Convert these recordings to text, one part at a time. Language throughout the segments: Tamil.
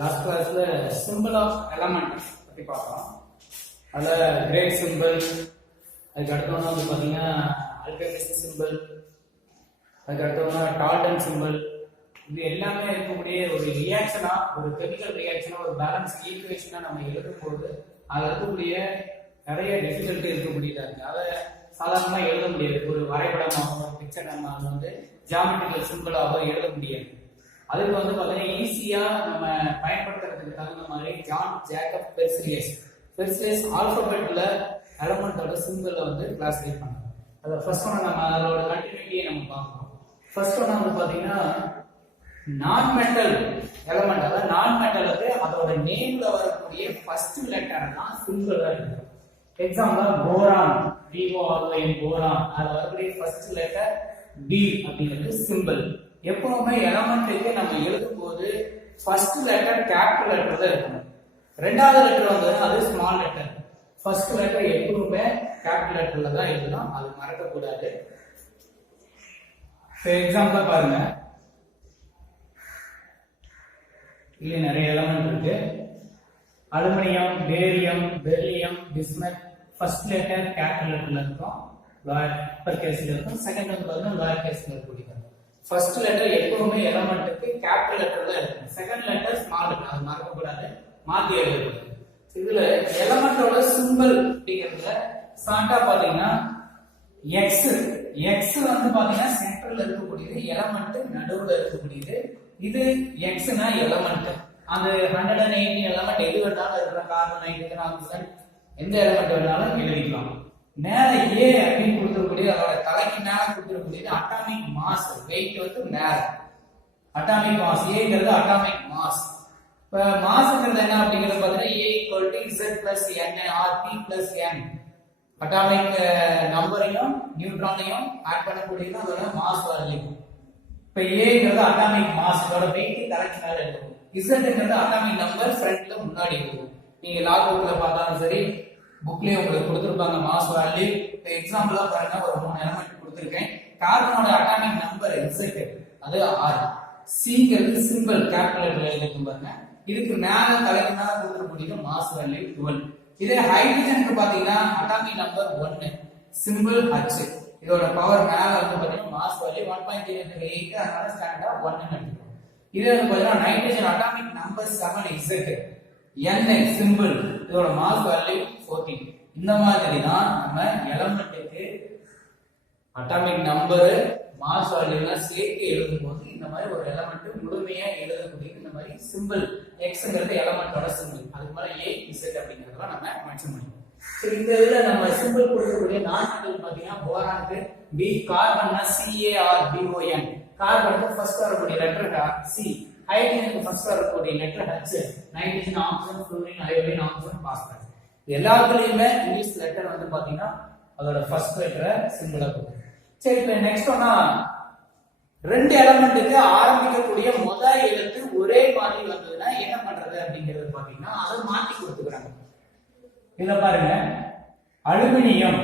லாஸ்ட் கிளாஸ்ல சிம்பிள் ஆஃப் எலமெண்ட் பத்தி பார்த்தோம். அதுல கிரேட் சிம்பிள், அதுக்கு அடுத்தவங்க வந்து பாத்தீங்கன்னா அல்கெமிஸ்ட் சிம்பிள், அதுக்கு அடுத்தவங்க டால்டன் சிம்பிள். இது எல்லாமே இருக்கக்கூடிய ஒரு ரியாக்ஷனா, ஒரு கெமிக்கல் ரியாக்ஷனா, ஒரு பேலன்ஸ் ஈக்குவேஷனா நம்ம எழுதும் போது அதுல இருக்கக்கூடிய நிறைய டிஃபிகல்ட்டி இருக்கக்கூடியதா இருக்கு. அதை சாதாரணமா எழுத முடியாது. ஒரு வரைபடமாகவும் ஒரு பிக்சர் நம்ம வந்து ஜியாமெட்ரிக்கல் சிம்பிளாக எழுத முடியாது. அதுக்கு வந்து பார்த்தீங்கன்னா ஈஸியா நம்ம பயன்படுத்துறதுக்கு தகுந்த மாதிரி ஜான் ஜேக்கப் பெர்சிலியஸ் ஆல்பபெட்ல எலமெண்டோட சிம்பிளை வந்து கிளாஸிஃபை பண்ணாங்க. அதை ஃபர்ஸ்ட் ஒன்று நம்ம அதோட கண்டினியூட்டியை நம்ம பார்க்கணும். ஃபர்ஸ்ட் ஒன்று வந்து பார்த்தீங்கன்னா நான் மெட்டல் எலமெண்ட், அதாவது நான் மெட்டலுக்கு அதோட நேம்ல வரக்கூடிய ஃபர்ஸ்ட் லெட்டர் தான் சிம்பிளா இருக்கு. எக்ஸாம்பிள் போரான், BORON போரான், அதுல வரக்கூடிய ஃபர்ஸ்ட் லெட்டர் B அப்படிங்கிறது சிம்பிள். எப்பவுமே எலமெண்ட்டுக்கு நம்ம எழுதும் போது ஃபர்ஸ்ட் லெட்டர் கேபிட்டல் லெட்டர் தான் இருக்கணும். ரெண்டாவது லெட்டர் வந்து அது ஸ்மால் லெட்டர். ஃபர்ஸ்ட் லெட்டர் எப்பவுமே கேபிட்டல் லெட்டர்ல தான் எழுதணும், அது மறக்க கூடாது. எக்ஸாம்பிள் பாருங்க, இல்ல நிறைய எலமெண்ட் இருக்கு. Aluminium, barium, beryllium, bismuth first letter capital லெட்டர்ல இருக்கும், அப்பர் கேஸ்ல இருக்கும். செகண்ட் வந்து பாத்தீங்கன்னா லோயர் கேஸ்ல இருக்கும். ஃபர்ஸ்ட் லெட்டர் எப்பவுமே எலமெண்ட்டுக்கு கேபிட்டல் லெட்டர்ல இருக்கும், செகண்ட் லெட்டர் ஸ்மால் லெட்டர், அது மறக்க கூடாது, மாத்தி எழுதக்கூடாது. இதுல எலமெண்டோட சிம்பிள் அப்படிங்கிறதுல ஸ்டார்டா பாத்தீங்கன்னா எக்ஸ் வந்து பாத்தீங்கன்னா சென்டர்ல இருக்கக்கூடியது, எலமெண்ட் நடுவுல இருக்கக்கூடியது. இது எக்ஸ்னா எலமெண்ட். அந்த 180 எலமெண்ட் எது வேணாலும் இருக்கிற கார்பன், நைட்ரஜன், ஆக்சிஜன் எந்த எலமெண்ட் வேணாலும் எழுதிக்கலாம். மேல ஏ அப்படின்னு கொடுத்துருக்கூடிய அதோட தலைக்கு மேல கொடுத்துருக்கூடியது அட்டாமிக் மாஸ், வெயிட் வந்து மேல அட்டாமிக் மாஸ். ஏங்கிறது அட்டாமிக் மாஸ். இப்ப மாஸ்ங்கிறது என்ன அப்படிங்கிறது பாத்தீங்கன்னா A = Z + N or P + N. Atomic நம்பரையும் நியூட்ரானையும் ஆட் பண்ணக்கூடியது அதோட மாஸ் வேல்யூ. இப்ப ஏங்கிறது அட்டாமிக் மாஸ், அதோட வெயிட் தலைக்கு மேல இருக்கும். Zங்கிறது அட்டாமிக் நம்பர் ஃப்ரண்ட்ல முன்னாடி இருக்கும். நீங்க லாக் புக்ல பார்த்தாலும் சரி, புக்லயே உங்களுக்கு கொடுத்திருப்பாங்க மாஸ் வேல்யூ. இப்போ எக்ஸாம்பிளா பாருங்க, ஒரு 3 எலிமெண்ட் கொடுத்திருக்கேன். கார்பனோட அட்டாமிக் நம்பர் Z, அது 6. Cங்கிறது சிம்பிள் கேபிட்டல் லெட்டர்ல எழுதிருக்கும் பாருங்க. இதுக்கு மேல தலைக்கு மேல கொடுத்திருக்கூடிய மாஸ் வேல்யூ 12. இதே ஹைட்ரஜனுக்கு பாத்தீங்கன்னா அட்டாமிக் நம்பர் 1, சிம்பிள் H. இதோட பவர் மேல வந்து பாத்தீங்கன்னா மாஸ் வேல்யூ 1.08, அதனால ஸ்டாண்டர்டா 1 ன்னு எடுத்துக்கணும். இதே வந்து பாத்தீங்கன்னா nitrogen atomic number 7 Z, N simple, இதோட மாஸ் வேல்யூ 14. இந்த மாதிரி தான் நம்ம எலமெண்ட்டுக்கு அட்டாமிக் நம்பர், மாஸ் வேல்யூலாம் சேர்த்து எழுதும்போது இந்த மாதிரி ஒரு எலமெண்ட் முழுமையா எழுதக்கூடிய இந்த மாதிரி சிம்பிள். எக்ஸ்ங்கிறது எலமெண்டோட சிம்பிள், அதுக்கு மேல A, Z அப்படிங்கறதெல்லாம் நம்ம மென்ஷன் பண்ணிக்கணும். சரி, இந்த இதுல நம்ம சிம்பிள் கொடுக்கக்கூடிய நான் மெட்டல் பாத்தீங்கன்னா போரானுக்கு B, கார்பன்னா CaRBON, கார்பனுக்கு ஃபர்ஸ்ட் வரக்கூடிய லெட்டர் C, ஹைட்ரஜனுக்கு ஃபர்ஸ்ட் வரக்கூடிய letter H, nitrogen, oxygen, fluorine, iodine, oxygen, phosphorus. எல்லாத்துலயுமே இங்கிலீஷ் லெட்டர் வந்து பாத்தீங்கன்னா அதோட ஃபர்ஸ்ட் லெட்டரை சிம்பிளா கொடுக்கும். சரி, இப்ப நெக்ஸ்ட் ஒன்னா ரெண்டு எலமெண்ட்டுக்கு ஆரம்பிக்கக்கூடிய முதல் எழுத்து ஒரே மாதிரி வந்ததுன்னா என்ன பண்றது அப்படிங்கிறது பாத்தீங்கன்னா அதை மாத்தி கொடுத்துக்கிறாங்க. இதுல பாருங்க, அலுமினியம்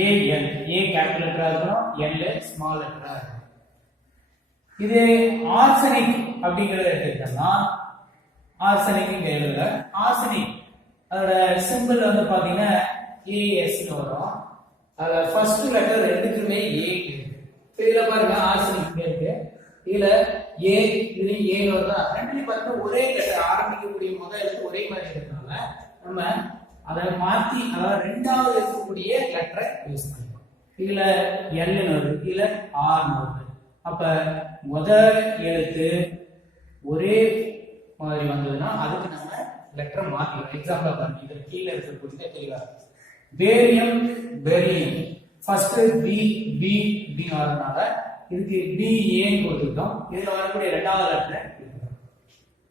AL, A கேபிட்டல் லெட்டரா இருக்கணும், L ஸ்மால் லெட்டரா இருக்கணும். இது ஆர்சனிக் அப்படிங்கறத எடுத்துக்கிட்டோம்னா, ஆர்சனிக் இங்க எழுதல, ஆர்சனிக் அதோட சிம்பிள் வந்து பாத்தீங்கன்னா AS ன்னு வரும். அதுல ஃபர்ஸ்ட் லெட்டர் ரெண்டுக்குமே A இருக்கு. இதுல பாருங்க ஆர்சனிக் இருக்கு, இதுல A, இது A வருதா, ரெண்டுலயும் பாத்தீங்கன்னா ஒரே லெட்டர் ஆரம்பிக்கக்கூடிய முதல் எழுத்து ஒரே மாதிரி இருக்கனால நம்ம அதை மாத்தி, அதாவது ரெண்டாவது இருக்கக்கூடிய லெட்டரை யூஸ் பண்ணிக்கலாம். இதுல L ன்னு வருது, இதுல R ன்னு வருது. அப்ப முதல் எழுத்து ஒரே மாதிரி வந்ததுன்னா அதுக்கு நம்ம லெட்டரை மாத்திடுவோம். எக்ஸாம்பிள் பாருங்க, இதுல கீழே இருக்கக்கூடிய தெளிவா பேரியம், பெரிலியம் ஃபர்ஸ்ட் B அப்படின்னு வரதுனால இதுக்கு BA கொடுத்துட்டோம். இதுல வரக்கூடிய ரெண்டாவது லெட்டர்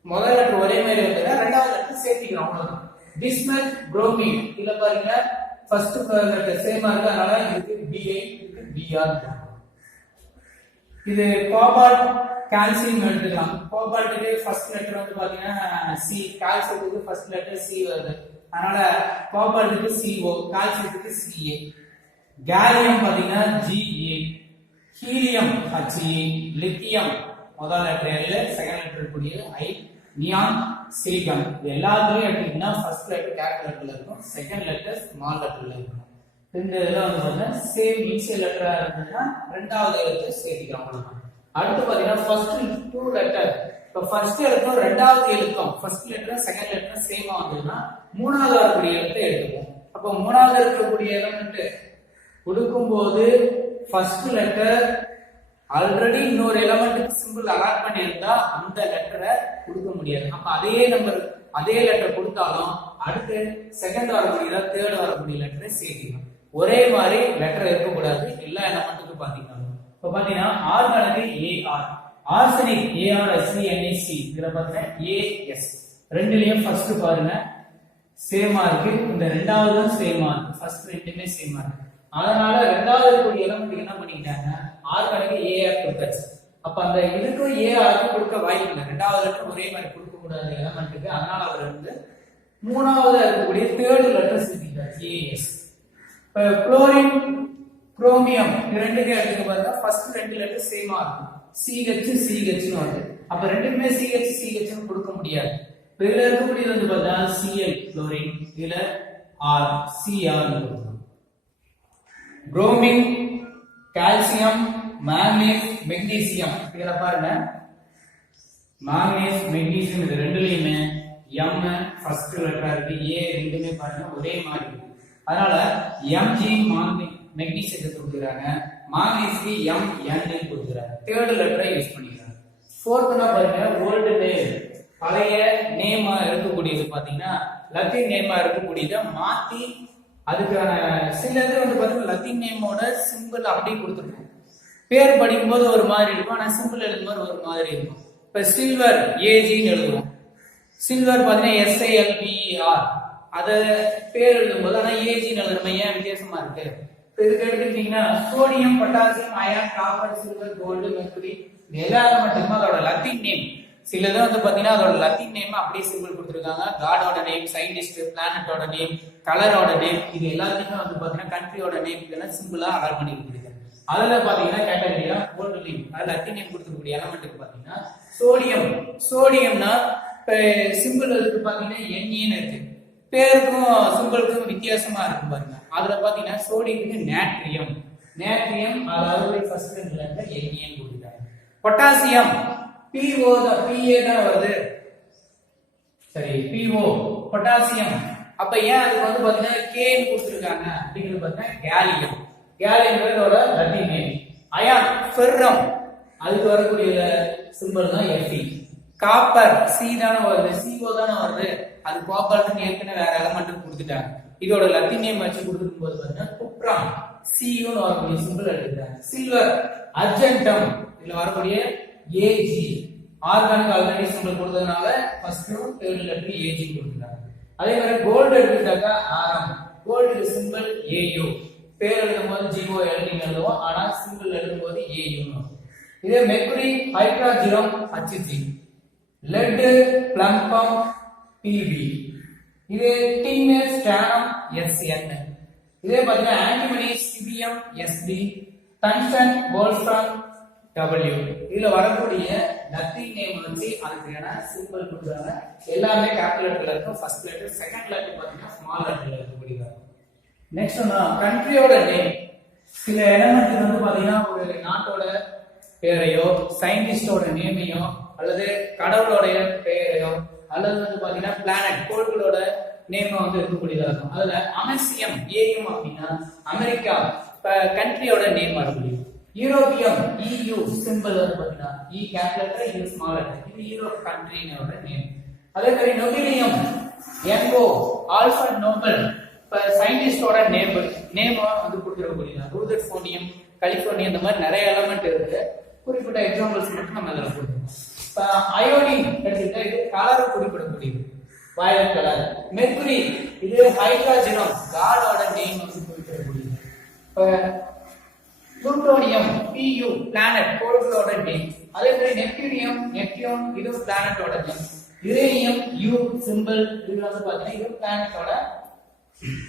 முதல் லெட்டர் ஒரே மாதிரி வந்ததுன்னா ரெண்டாவது லெட்டர் சேர்த்திக்கிறோம், அவ்வளவுதான். பிஸ்மத், புரோமின், இதுல பாருங்க ஃபர்ஸ்ட் லெட்டர் சேமா இருக்கு, அதனால இதுக்கு BA, இதுக்கு BR. இது கோபால்ட், கால்சியம் எடுத்துக்கலாம். கோபால்ட்டுக்கு ஃபர்ஸ்ட் லெட்டர் வந்து பாத்தீங்கன்னா C, கால்சியத்துக்கு ஃபர்ஸ்ட் லெட்டர் C வருது, அதனால கோபால்ட்டுக்கு CO, கால்சியத்துக்கு Ca. கேலியம் பாத்தீங்கன்னா Ga, ஹீலியம் He, லித்தியம் முதல் லெட்டர் L, செகண்ட் லெட்டர் கூடியது I, நியான், சிலிகான். இது எல்லாத்துலயும் எடுத்தீங்கன்னா ஃபர்ஸ்ட் லெட்டர் கேபிட்டல் லெட்டர்ல இருக்கும், செகண்ட் லெட்டர் ஸ்மால் லெட்டர்ல இருக்கும். இந்த இதெல்லாம் வந்து பார்த்தீங்கன்னா சேம் இனிஷியல் லெட்டரா இருந்ததுன்னா ரெண்டாவது எழுத்து சேர்த்திக்கிறோம் அவ்வளவுதான். அடுத்து பாத்தீங்கன்னா ஃபர்ஸ்ட் டூ லெட்டர், இப்போ ஃபர்ஸ்ட் எழுத்தும் ரெண்டாவது எழுத்தும் ஃபர்ஸ்ட் லெட்டர் செகண்ட் லெட்டர் சேமா வந்ததுன்னா மூணாவது வரக்கூடிய எழுத்தை எடுத்துப்போம். அப்போ மூணாவது இருக்கக்கூடிய எலிமெண்ட் கொடுக்கும்போது ஃபர்ஸ்ட் லெட்டர் ஆல்ரெடி இன்னொரு எலிமெண்ட்டுக்கு சிம்பிள் அலாட் பண்ணியிருந்தா அந்த லெட்டரை கொடுக்க முடியாது. அப்ப அதே நம்பர் அதே லெட்டர் கொடுத்தாலும் அடுத்து செகண்ட் வரக்கூடிய தேர்ட் வரக்கூடிய லெட்டரை சேர்த்திக்கணும். ஒரே மாதிரி லெட்டர் இருக்கக்கூடாது எல்லா எலிமெண்ட்டுக்கும் பாத்தீங்கன்னா. இப்ப பாத்தீங்கன்னா ஆர்கானிக் ஏஆர், ஆர்சனிக் ஏஆர்எஸ்இஎன்இசி, இதுல பாத்தீங்கன்னா ஏஎஸ். ரெண்டுலயும் ஃபர்ஸ்ட் பாருங்க சேமா இருக்கு, இந்த ரெண்டாவதும் சேமா இருக்கு, ஃபர்ஸ்ட் ரெண்டுமே சேமா இருக்கு. அதனால ரெண்டாவது கூடிய எலிமெண்ட் என்ன பண்ணிக்கிட்டாங்க, ஆர்கானிக் ஏஆர் கொடுத்தாச்சு. அப்ப அந்த இதுக்கும் ஏஆருக்கு கொடுக்க வாய்ப்பு இல்லை, ரெண்டாவது லெட்டர் ஒரே மாதிரி கொடுக்க கூடாது எலிமெண்ட்டுக்கு. அதனால அவர் வந்து மூணாவது இருக்கக்கூடிய தேர்ட் லெட்டர் சேர்த்திட்டார் ஏஎஸ். இப்ப குளோரின், குரோமியம் இது ரெண்டுக்கு எடுத்துக்க பார்த்தா ஃபர்ஸ்ட் ரெண்டு லெட்டர் சேமா இருக்கும், சிஹெச் சிஹெச்னு வருது. அப்ப ரெண்டுக்குமே சிஹெச் சிஹெச்னு கொடுக்க முடியாது. இதுல இருக்கக்கூடியது வந்து பார்த்தா சிஎல் குளோரின், இதுல ஆர் சிஆர் கொடுக்கணும். புரோமின், கால்சியம், மாங்கனீஸ், மெக்னீசியம், இதுல பாருங்க மாங்கனீஸ் மெக்னீசியம் இது ரெண்டுலயுமே எம் ஃபர்ஸ்ட் லெட்டரா இருக்கு, ஏ ரெண்டுமே பாருங்க ஒரே மாதிரி இருக்கு. அதனால எம்ஜி மெக்னீசியத்தை கொடுக்குறாங்க, மாங்கனீஸ்க்கு எம்என் கொடுக்குறாங்க, தேர்ட் லெட்டரை யூஸ் பண்ணிக்கிறாங்க. ஃபோர்த்னா பாருங்க ஓல்டு நேம், பழைய நேமா இருக்கக்கூடியது பாத்தீங்கன்னா லத்தீன் நேமா இருக்கக்கூடியதை மாத்தி அதுக்கான சில இது வந்து பாத்தீங்கன்னா லத்தீன் நேமோட சிம்பிள் அப்படியே கொடுத்துருக்கோம். பேர் படிக்கும்போது ஒரு மாதிரி இருக்கும், ஆனா சிம்பிள் எழுதும்போது ஒரு மாதிரி இருக்கும். இப்ப சில்வர் ஏஜின்னு எழுதுவோம், சில்வர் பாத்தீங்கன்னா SILVER, அத பேர் எழுதும்போது ஆனா ஏஜின்னு எழுதுறோம், ஏன் வித்தியாசமா இருக்கு. இதுக்கு எடுத்துக்கிட்டீங்கன்னா sodium, potassium, iron, copper, silver, gold, mercury எல்லாரும் மட்டும் அதோட லத்தீன் நேம். சிலது வந்து பாத்தீங்கன்னா அதோட லத்தீன் நேம் அப்படியே சிம்பிள் கொடுத்துருக்காங்க. காடோட நேம், சயின்டிஸ்ட், பிளானட்டோட நேம், கலரோட நேம், இது எல்லாத்தையுமே வந்து பாத்தீங்கன்னா கண்ட்ரியோட நேம் இதெல்லாம் சிம்பிளா அலாட் பண்ணி கொடுத்துருக்காங்க. அதுல பாத்தீங்கன்னா கேட்டகரியா கோல்டு நேம், அது லத்தீன் நேம் கொடுத்துருக்கூடிய எலமெண்ட்டுக்கு பாத்தீங்கன்னா சோடியம், சோடியம்னா சிம்பிள் இருக்கு பாத்தீங்கன்னா NN இருக்கு, பேருக்கும் சிம்பிளுக்கும் வித்தியாசமா இருக்கும் பாருங்க. அதுல பாத்தீங்கன்னா சோடியத்துக்கு நேட்ரியம், நேட்ரியம் அதாவது ஃபர்ஸ்ட் ரெண்டுல NN கொடுத்துட்டாங்க. பொட்டாசியம் PO தான், PA தான் வருது, சரி PO பொட்டாசியம். அப்ப ஏன் அதுக்கு வந்து பாத்தீங்கன்னா Kன்னு கொடுத்துருக்காங்க அப்படிங்கிறது பாத்தீங்கன்னா கேலியம், கேலியம்ன்றதோட லத்தீன் நேம். அயான் ஃபெர்ரம், அதுக்கு வரக்கூடிய சிம்பிள் தான் Fe. காப்பர் C தானே வருது, CO தானே வருது, அது காப்பர்னு ஏற்கனவே வேற எலமெண்ட் கொடுத்துட்டாங்க. இதோட லத்தீன் நேம் வச்சு கொடுக்கும் போது பாத்தீங்கன்னா குப்ரான் CU ன்னு வரக்கூடிய சிம்பிள் எடுத்துட்டாங்க. சில்வர் அர்ஜென்டம், இதுல வரக்கூடிய AG, ஆர்கானிக் ஆல்ரெடி சிம்பிள் கொடுத்ததுனால ஃபர்ஸ்ட் தேர்ட் லெட்டர் AG கொடுத்துட்டாங்க. அதே மாதிரி கோல்டு எடுத்துட்டாக்கா RM, கோல்டு சிம்பிள் AU, பேர் எழுதும்போது GOLD எழுதுவோம், ஆனா சிம்பிள் எழுதும்போது AU. இதே mercury hydrargyrum HG, lead plumbum PB, இதே டின் ஸ்டானம் SN. இதே பாத்தீங்கன்னா antimony stibium SB, tungsten wolfram W. இதுல வரக்கூடிய லத்தீன் நேம் வச்சு அதுக்கான சிம்பிள் கொடுக்குறாங்க. எல்லாமே கேபிட்டல் லெட்டர்ல இருக்கும். ஃபர்ஸ்ட் லெட்டர், செகண்ட் லெட்டர் பாத்தீங்கன்னா ஸ்மால் லெட்டர்ல இருக்கக்கூடியது. நெக்ஸ்ட் கண்ட்ரியோட நேம், சில எலிமெண்ட் வந்து பாத்தீங்கன்னா ஒரு நாட்டோட பேரையோ, சயின்டிஸ்டோட நேமையோ, அல்லது கடவுளோடைய பெயரையோ, அல்லது வந்து பாத்தீங்கன்னா பிளானட் கோள்களோட நேம் வந்து இருக்கக்கூடியதா இருக்கும். அதுல அமெரிசியம் AM அப்படின்னா அமெரிக்கா கண்ட்ரியோட நேம் வரக்கூடியது. யூரோப்பியம் EU சிம்பிள் வந்து பாத்தீங்கன்னா E capital letter, U small letter, இது யூரோப் கண்ட்ரியோட நேம். அதே மாதிரி நொபிலியம் NO, ஆல்ஃபர்ட் நோபல் சயின்டிஸ்டோட நேம் வந்து கொடுத்துருக்கக்கூடியது. ரூதர்ஃபோர்டியம், கலிபோர்னியா, இந்த மாதிரி நிறைய எலமெண்ட் இருக்கு. குறிப்பிட்ட எக்ஸாம்பிள்ஸ் மட்டும் நம்ம இதுல கொடுக்கணும். இப்ப அயோடின் எடுத்துக்கிட்டா இது கலர் குறிப்பிடக்கூடியது, வயலட் கலர். மெர்க்குரி இது ஹைட்ராஜினம், காடோட நேம் வந்து குறிப்பிடக்கூடியது. இப்ப புளூட்டோனியம் PU பிளானட் கோள்களோட நேம். அதே மாதிரி நெப்டியூன் இது பிளானட்டோட நேம். யுரேனியம் U சிம்பிள், இது வந்து பாத்தீங்கன்னா இது பிளானட்டோட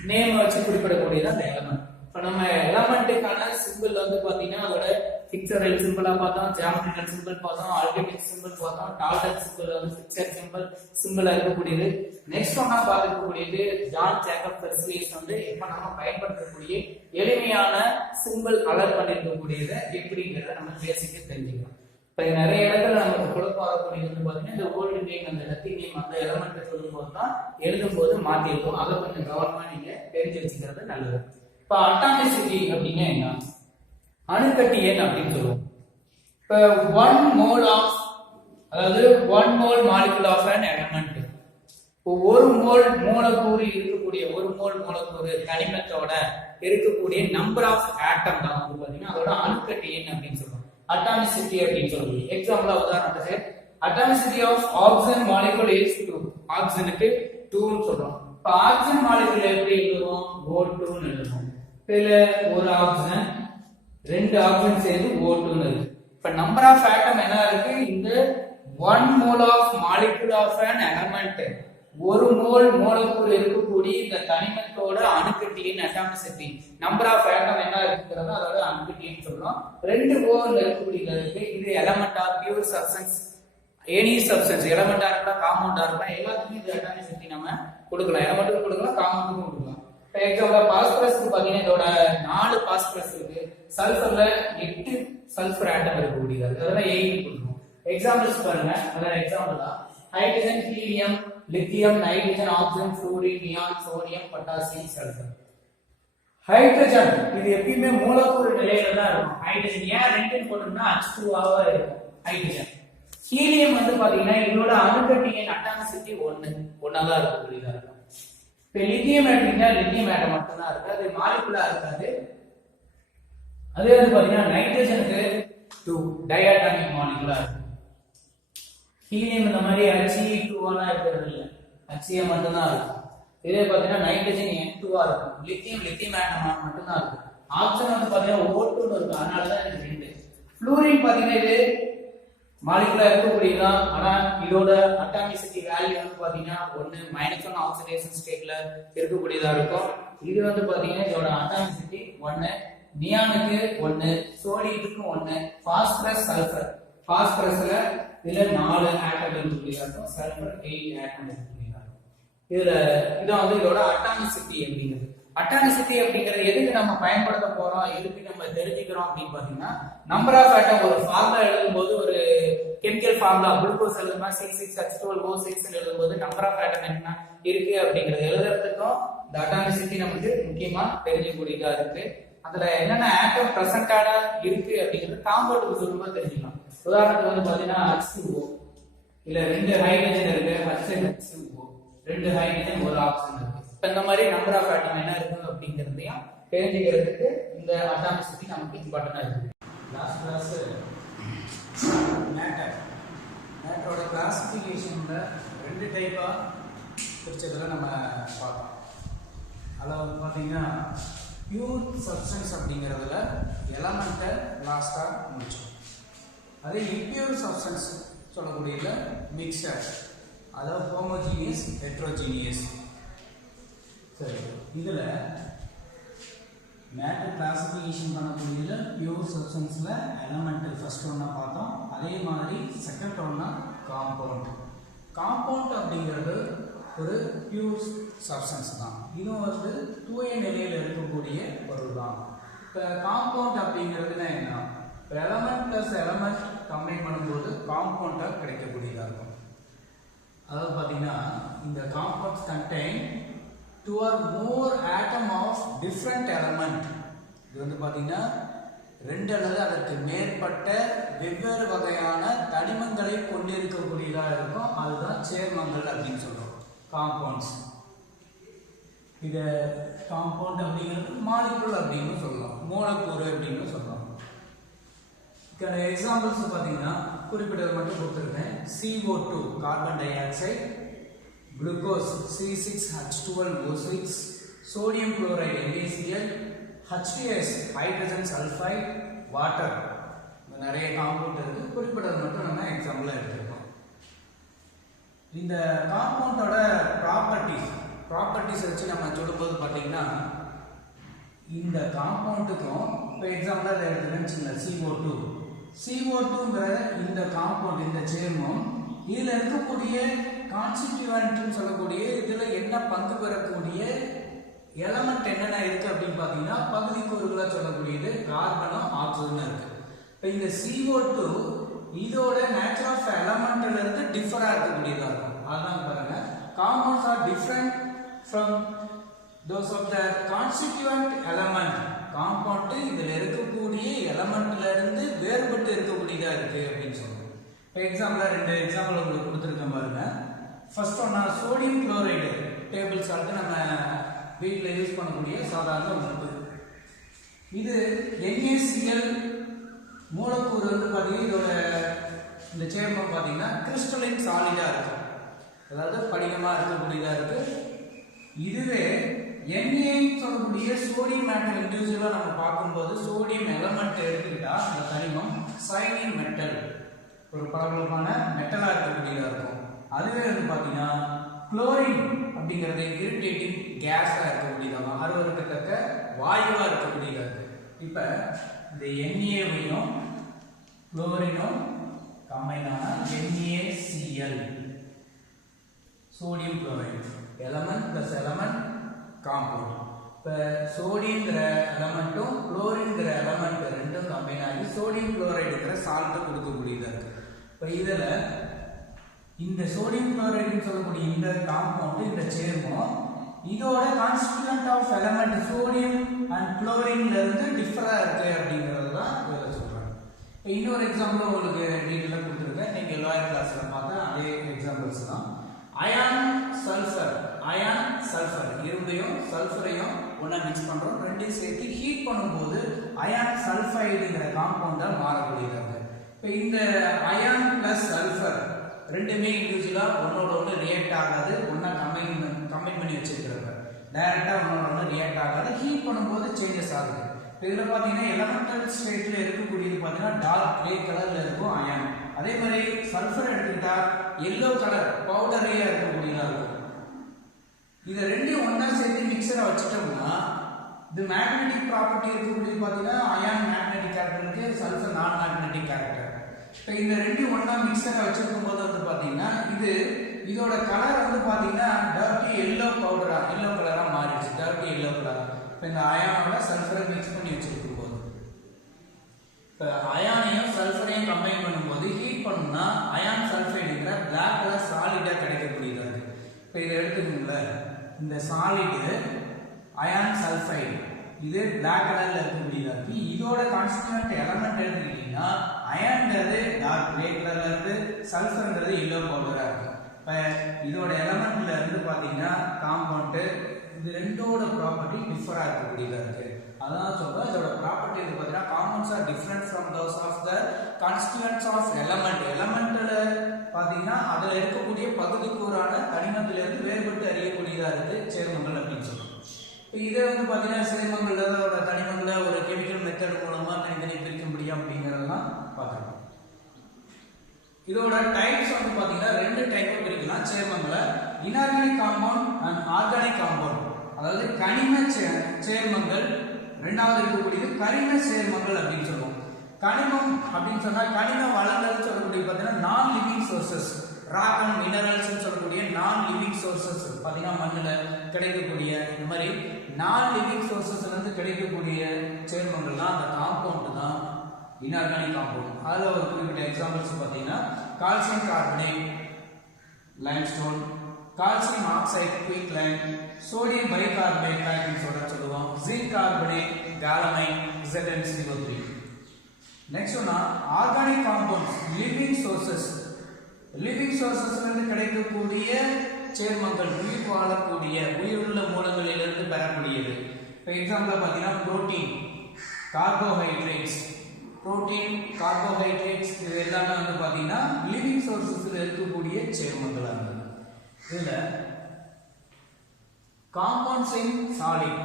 நேம் வச்சு குறிப்பிடக்கூடியது அந்த எலமெண்ட். இப்ப நம்ம எலமெண்ட்டுக்கான சிம்பிள் வந்து பாத்தீங்கன்னா அதோட பிக்சரல் சிம்பிளா பார்த்தோம், ஜியோமெட்ரிக்கல் சிம்பிள் பார்த்தோம், ஆல்ஜிபிரிக் சிம்பிள் பார்த்தோம், டால்டன் சிம்பிள் வந்து பிக்சர் சிம்பிளா இருக்கக்கூடியது. நெக்ஸ்ட் ஒன்னா பார்க்கக்கூடியது ஜான் ஜேக்கப் பெர்சிலியஸ் வந்து இப்ப நம்ம பயன்படுத்தக்கூடிய எளிமையான சிம்பிள் அலர்ட் பண்ணிருக்கக்கூடியது எப்படிங்கிறத நம்ம பேசிக்க தெரிஞ்சுக்கலாம். இப்ப நிறைய இடத்துல நமக்கு குழப்பம் வரக்கூடியது வந்து பாத்தீங்கன்னா இந்த ஓல்டு நேம் அந்த லத்தீன் நேம் அந்த எலமெண்ட் சொல்லும் போது தான் எழுதும் போது மாத்திருக்கும். அதை கொஞ்சம் கவனமா நீங்க தெரிஞ்சு வச்சுக்கிறது நல்லது. இப்ப அட்டாமிசிட்டி அப்படின்னா என்ன? அணுக்கட்டி எண் அப்படின்னு சொல்லுவோம். இப்ப 1 mole ஆஃப் அதாவது 1 mole molecule of an element, இப்போ ஒரு மோல் மூலக்கூறு இருக்கக்கூடிய ஒரு மோல் மூலக்கூறு தனிமத்தோட இருக்கக்கூடிய நம்பர் ஆஃப் ஆட்டம் தான் வந்து பாத்தீங்கன்னா அதோட அணுக்கட்டி எண் அப்படின்னு சொல்லுவோம். அட்டாமிசிட்டி அப்படின்னு சொல்லுவோம். எக்ஸாம்பிளா உதாரணத்துக்கு atomicity of oxygen molecule is 2. ஆக்சிஜனுக்கு 2 ன்னு சொல்றோம். இப்ப ஆக்சிஜன் மாலிகுல் எப்படி எழுதுவோம்? O2 ன்னு எழுதுவோம். இதுல ஒரு ஆக்சிஜன் ரெண்டு ஆக்சிஜன் சேர்ந்து O2 ன்னு இருக்கு. இப்ப நம்பர் ஆஃப் ஆட்டம் என்ன இருக்கு? இந்த 1 mole of molecule of an element, ஒரு மோல் மூலக்கூறு இருக்கக்கூடிய இந்த தனிமத்தோட அணுக்கட்டியின் அட்டாமிசிட்டி நம்பர் ஆஃப் ஆட்டம் என்ன இருக்குங்கிறத அதோட அணுக்கட்டின்னு சொல்றோம். 2 ஓல் இருக்கக்கூடியது இது எலமெண்டா பியூர் சப்ஸ்டன்ஸ் எனி சப்ஸ்டன்ஸ் எலமெண்டா இருக்கலாம் காம்பவுண்டா இருக்கலாம் எல்லாத்துக்கும் இந்த அட்டாமிசிட்டி நம்ம கொடுக்கலாம். எலமெண்ட்டுக்கும் கொடுக்கலாம் காம்பவுண்டுக்கும் கொடுக்கலாம். இப்போ எக்ஸாம்பிள் பாஸ்பரஸ்க்கு பாத்தீங்கன்னா இதோட 4 பாஸ்பரஸ் இருக்கு. சல்ஃபர்ல 8 சல்ஃபர் ஆட்டம் இருக்கக்கூடியது அதெல்லாம் 8 கொடுக்கணும். எக்ஸாம்பிள்ஸ் பாருங்க. அதான் எக்ஸாம்பிள் தான் hydrogen, helium, lithium, nitrogen, oxygen, fluorine, neon, sodium, potassium, sulphur. Hydrogen இது எப்பயுமே மூலக்கூறு நிலையில தான் இருக்கும். ஹைட்ரஜன் ஏன் 2 போட்டோம்னா H2 ஆவா இருக்கும் ஹைட்ரஜன். ஹீலியம் வந்து பாத்தீங்கன்னா இதோட அணுக்கட்டியின் அட்டாமிசிட்டி 1 ஒன்னாதான் இருக்கக்கூடியதா இருக்கும். இப்போ லித்தியம் எடுத்தீங்கன்னா லித்தியம் ஆட்டம் மட்டும் தான் இருக்கு, அது மாலிகுலா இருக்காது. அதே வந்து பாத்தீங்கன்னா நைட்ரஜனுக்கு 2 டயாட்டாமிக் மாலிகுலா இருக்கும். ஹீலியம் இந்த மாதிரி He2 இருக்கிறது இல்ல, He மட்டும் தான் இருக்கும். இதே பாத்தீங்கன்னா நைட்ரஜன் N2 இருக்கும். லித்தியம் ஆட்டம் மட்டும் தான் இருக்கும். ஆக்சிஜன் வந்து பாத்தீங்கன்னா O2 இருக்கு, அதனால தான் இது 2. ஃப்ளூரின் பாத்தீங்கன்னா இது மாலிகுலா இருக்கக்கூடியதான், ஆனா இதோட அட்டாமிசிட்டி வேல்யூ வந்து பாத்தீங்கன்னா 1 -1 ஆக்சிடேஷன் ஸ்டேட்ல இருக்கக்கூடியதா இருக்கும். இது வந்து பாத்தீங்கன்னா இதோட அட்டாமிசிட்டி 1. நியானுக்கு 1, சோடியத்துக்கு 1, பாஸ்பரஸ், சல்ஃபர். பாஸ்பரஸ்ல இதுல 4 ஆட்டம் இருக்கக்கூடியதா இருக்கும், சல்ஃபர் 8 ஆட்டம் இருக்கக்கூடியதா இருக்கும். இதுல இதான் வந்து இதோட அட்டாமிசிட்டி அப்படிங்கிறது. அட்டாமிசிட்டி அப்படிங்கிறது எதுக்கு நம்ம பயன்படுத்த போறோம், எதுக்கு நம்ம தெரிஞ்சுக்கிறோம் அப்படின்னு பாத்தீங்கன்னா நம்பர் ஆஃப் ஆட்டம் ஒரு ஃபார்முலா எழுதும்போது ஒரு கெமிக்கல் ஃபார்முலா குளுக்கோஸ் எழுதுமா C6H12O6 எழுதும்போது நம்பர் ஆஃப் ஆட்டம் என்ன இருக்கு அப்படிங்கறது எழுதுறதுக்கும் இந்த அட்டாமிசிட்டி நமக்கு முக்கியமா தெரிஞ்சக்கூடியதா இருக்கு. அதுல என்னென்ன ஆட்டம் பிரசன்டாடா இருக்கு அப்படிங்கிறது காம்பவுண்டுக்கு சொல்லும்போது தெரிஞ்சுக்கலாம். உதாரணத்துக்கு வந்து பாத்தீங்கன்னா H2O இல்ல 2 ஹைட்ரஜன் இருக்கு, HNO 2 ஹைட்ரஜன் 1 ஆக்சிஜன் இருக்கு. இந்த மாதிரி நம்பர் ஆஃப் ஆட்டம் என்ன இருக்கு அப்படிங்கறதையும் தெரிஞ்சுக்கிறதுக்கு இந்த அட்டாமிசிட்டி நமக்கு இம்பார்ட்டன்டா இருக்கு. லாஸ்ட் கிளாஸ் மேட்டரோட கிளாசிஃபிகேஷன்ல 2 டைப்பா பிரிச்சதுல நம்ம பார்த்தோம். அதில் வந்து பார்த்தீங்கன்னா பியூர் சப்ஸ்டன்ஸ் அப்படிங்கிறதுல எலமெண்ட்டை லாஸ்ட்டாக முடிச்சோம். அதே இம்பியூர் சப்ஸ்டன்ஸ் சொல்லக்கூடியதுல மிக்சர், அதாவது ஹோமோஜீனியஸ், ஹெட்ரோஜீனியஸ். சரி, இதில் மேட்டர் கிளாசிஃபிகேஷன் பண்ணக்கூடியதுல பியூர் சப்ஸ்டன்ஸில் எலமெண்ட் ஃபர்ஸ்ட் ஒன்றா பார்த்தோம். அதே மாதிரி செகண்ட் ஒன்றா காம்பவுண்ட். காம்பவுண்ட் அப்படிங்கிறது ஒரு பியூர் சப்ஸ்டன்ஸ் தான். இதுவும் வந்து தூய நிலையில் இருக்கக்கூடிய பொருள் தான். இப்போ காம்பவுண்ட் அப்படிங்கிறதுனா என்ன? இப்போ எலமெண்ட் ப்ளஸ் எலமெண்ட் கம்பைன் பண்ணும்போது காம்பவுண்டாக கிடைக்கக்கூடியதாக இருக்கும். அதாவது பார்த்தீங்கன்னா இந்த compounds contain 2 or more atom of different element. இது வந்து பார்த்தீங்கன்னா 2 அல்லது அதற்கு மேற்பட்ட வெவ்வேறு வகையான தனிமங்களை கொண்டிருக்கக்கூடியதாக இருக்கும். அதுதான் சேர்மங்கள் அப்படின்னு சொல்றோம், காம்பவுண்ட்ஸ். இதை காம்பவுண்ட் அப்படிங்கிறது மாலிகுல் அப்படின்னு சொல்லலாம், மூலக்கூறு அப்படின்னு சொல்லலாம். இதுக்கான எக்ஸாம்பிள்ஸ் பார்த்தீங்கன்னா குறிப்பிட்டது மட்டும் கொடுத்துருக்கேன். CO2 carbon di oxide, glucose C6H12O6, sodium chloride NaCl, H2S hydrogen sulphide, water. நிறைய காம்பவுண்ட் இருக்கு, குறிப்பிட்டது மட்டும் நம்ம எக்ஸாம்பிளா எடுத்துருக்கோம். இந்த காம்பவுண்டோட ப்ராப்பர்ட்டிஸ் வச்சு நம்ம சொல்லும்போது பார்த்தீங்கன்னா இந்த காம்பவுண்டுக்கும் இப்போ எக்ஸாம்பிள் அதை எடுத்துக்கன்னு CO2. CO2ங்கிற இந்த காம்பவுண்ட் இந்த சேர்மம் இதில் இருக்கக்கூடிய கான்ஸ்டிடியூவன்ட்னு சொல்லக்கூடிய இதில் என்ன பங்கு பெறக்கூடிய எலமெண்ட் என்னென்ன இருக்கு அப்படின்னு பார்த்தீங்கன்னா பகுதிக்கூறுகளாக சொல்லக்கூடியது கார்பனும் ஆக்சிஜனும் இருக்கு. இப்போ இந்த CO2 இதோட நேச்சர் ஆஃப் எலமெண்ட்ல இருந்து டிஃபரா இருக்கக்கூடியதா இருக்கும். அதான் பாருங்க, compounds are different from those of the constituent element. Compound இதுல இருக்கக்கூடிய எலமெண்ட்ல இருந்து வேறுபட்டு இருக்கக்கூடியதா இருக்கு அப்படின்னு சொல்லுவோம். இப்போ எக்ஸாம்பிள் 2 எக்ஸாம்பிள் உங்களுக்கு கொடுத்துருக்கேன் பாருங்க. ஃபர்ஸ்ட் ஒன்னா சோடியம் குளோரைடு டேபிள் சால்ட் நம்ம வீட்டில் யூஸ் பண்ணக்கூடிய சாதாரண உப்பு. இது NaCl மூலக்கூறு வந்து பார்த்தீங்கன்னா இதோட இந்த சேர்மம் பார்த்தீங்கன்னா கிறிஸ்டலின் சாலிடா இருக்கு, அதாவது படிகமாக இருக்கக்கூடியதா இருக்கு. இதுவே Na சொல்லக்கூடிய சோடியம் ஆட்டம் இண்டிவிஜுவலாக நம்ம பார்க்கும்போது சோடியம் எலமெண்ட் எடுத்துக்கிட்டா அந்த தனிமம் சைனிங் மெட்டல், ஒரு பளபளப்பான மெட்டலா இருக்கக்கூடியதா இருக்கும். அதுவே வந்து பார்த்தீங்கன்னா குளோரின் அப்படிங்கிறது இரிட்டேட்டிங் கேஸா இருக்கக்கூடியதாக, அருவருக்கத்தக்க வாயுவா இருக்கக்கூடியதா இருக்கு. இப்போ இந்த Naவையும் குளோரினும் கம்பைன் ஆனா NaCl, sodium chloride, element plus element compound. இப்போ சோடியம்ங்கிற எலமெண்ட்டும் குளோரின்ங்கிற எலமெண்ட் ரெண்டும் கம்பைன் ஆகி சோடியம் குளோரைடுங்கிற சால்ட்டை கொடுக்கக்கூடியதா இருக்கு. இப்போ இதில் இந்த சோடியம் குளோரைடுன்னு சொல்லக்கூடிய இந்த காம்பவுண்ட் இந்த சேர்மம் இதோட constituent of element sodium and குளோரின்ல இருந்து டிஃபரா இருக்கு அப்படிங்கிறது தான் இதில் சொல்றாங்க. இப்போ இன்னொரு எக்ஸாம்பிள் உங்களுக்கு டீட்டெயிலாக கொடுத்துருக்கேன், நீங்க லோயர் கிளாஸ்ல பார்த்த அதே எக்ஸாம்பிள்ஸ் தான். அயான் சல்ஃபர், அயான் சல்ஃபர் இரும்பையும் சல்ஃபரையும் ஒன்னா மிக்ஸ் பண்றோம், ரெண்டையும் சேர்த்து ஹீட் பண்ணும்போது அயான் சல்ஃபைடுங்கிற காம்பவுண்டா மாறக்கூடியது. இப்போ இந்த அயான் பிளஸ் சல்ஃபர் ரெண்டுமே இண்டிவிஜுவலா ஒன்னோட ஒன்று ரியாக்ட் ஆகாது, ஒன்னா கம்பைன் பண்ணி வச்சிருக்கிறாங்க. டைரக்டா ஒன்னோட ஒன்று ரியாக்ட் ஆகாது, ஹீட் பண்ணும்போது சேஞ்சஸ் ஆகுது. இதுல பாத்தீங்கன்னா எலமெண்டல் ஸ்டேட்ல இருக்கக்கூடியது பாத்தீங்கன்னா டார்க் கிரே கலர்ல இருக்கும் அயான். அதே மாதிரி சல்ஃபர் எடுத்துக்கிட்டா எல்லோ கலர் பவுடரியா இருக்கக்கூடியதா இருக்கும். இதை ரெண்டையும் ஒன்னா சேர்த்து மிக்சரா வச்சுட்டோம்னா இது மேக்னெட்டிக் ப்ராப்பர்ட்டி இருக்கக்கூடியது பாத்தீங்கன்னா அயான் மேக்னெட்டிக் கேரக்டர் இருக்கு, சல்ஃபர் நான் மேக்னெட்டிக் கேரக்டர். இப்போ இந்த ரெண்டும் ஒன்னா மிக்சரா வச்சிருக்கும் போது வந்து பாத்தீங்கன்னா இதோட கலர் வந்து பாத்தீங்கன்னா டர்ட்டி எல்லோ பவுடரா, எல்லோ கலரா மாறிடுச்சு, டர்ட்டி எல்லோ கலரா. இப்போ இந்த அயானோட சல்ஃபரை மிக்ஸ் பண்ணி வச்சிருக்கும் போது இப்போ அயானையும் சல்ஃபரையும் கம்பைன் பண்ணும்போது ஹீட் பண்ணா அயான் சல்ஃபைடுங்கிற பிளாக் கலர் சாலிடா கிடைக்கக்கூடியதா இருக்கு. இப்போ இதை எடுத்துக்கோங்கள, இந்த சாலிடு அயான் சல்ஃபைடு இது பிளாக் கலர்ல இருக்கக்கூடியதா இருக்கு. இதோட கான்ஸ்டிடியூவன்ட் எலமெண்ட் எடுத்துக்கிட்டீங்கன்னா அயன்ங்கிறது டார்க் கிரே கலர்ல இருக்கு, சல்ஃபர்ங்கிறது எல்லோ பவுடரா இருக்கு. இப்போ இதோட எலமெண்ட்ல இருந்து பாத்தீங்கன்னா காம்பவுண்ட் இது ரெண்டோட ப்ராப்பர்ட்டி டிஃபரா இருக்கக்கூடியதா இருக்கு. அதான் சொல்றேன், இதோட ப்ராப்பர்ட்டி வந்து பாத்தீங்கன்னா compounds are different from those of the constituents of element. எலமெண்ட்ல பாத்தீங்கன்னா அதுல இருக்கக்கூடிய பகுதிக்கூறான தனிமத்தில இருந்து வேறுபட்டு அறியக்கூடியதா இருக்கு சேர்மங்கள் அப்படின்னு சொல்றோம். இதை வந்து பாத்தீங்கன்னா சேர்மங்களோட தனிமங்களை ஒரு கெமிக்கல் மெத்தட் மூலமா தனித்தனி பிரிக்க முடியும் அப்படிங்கறதெல்லாம் பார்க்கலாம். இதோட டைப்ஸ் வந்து பாத்தீங்கன்னா 2 டைப்பா பிரிக்கலாம் சேர்மங்களை, inorganic compound and organic compound. அதாவது கனிம சேர்மங்கள், ரெண்டாவது இருக்கக்கூடியது கரிம சேர்மங்கள் அப்படின்னு சொல்லுவோம். கனிமம் அப்படின்னு சொன்னா கனிம வளங்கள் சொல்லக்கூடிய பாத்தீங்கன்னா நான் living sources, rock and minerals சொல்லக்கூடிய நான் லிவிங் சோர்சஸ் பாத்தீங்கன்னா மண்ணுல கிடைக்கக்கூடிய இந்த மாதிரி நான் லிவிங் சோர்சஸ்ல இருந்து கிடைக்கக்கூடிய சேர்மங்கள் தான் அந்த காம்பவுண்ட் தான் இன்ஆர்கானிக் காம்பவுண்ட். அதுல ஒரு குறிப்பிட்ட எக்ஸாம்பிள்ஸ் பாத்தீங்கன்னா calcium carbonate limestone, calcium oxide quick lime, sodium bicarbonate baking soda சொல்லுவோம், zinc carbonate calamine ZnCO3. Next ஒன்னா organic compounds living sources, living சோர்சஸ்ல இருந்து கிடைக்கக்கூடிய சேர்மங்கள், உயிர் வாழக்கூடிய உயிருள்ள மூலங்களிலிருந்து பெறக்கூடியது. இப்போ எக்ஸாம்பிள் பார்த்தீங்கன்னா புரோட்டீன், கார்போஹைட்ரேட்ஸ், புரோட்டீன் கார்போஹைட்ரேட்ஸ் இது எல்லாமே வந்து பார்த்தீங்கன்னா லிவிங் சோர்சஸ்ல இருக்கக்கூடிய சேர்மங்களாக இருக்குது. இதில் காம்பவுண்ட்ஸ் இன் சாலிட்,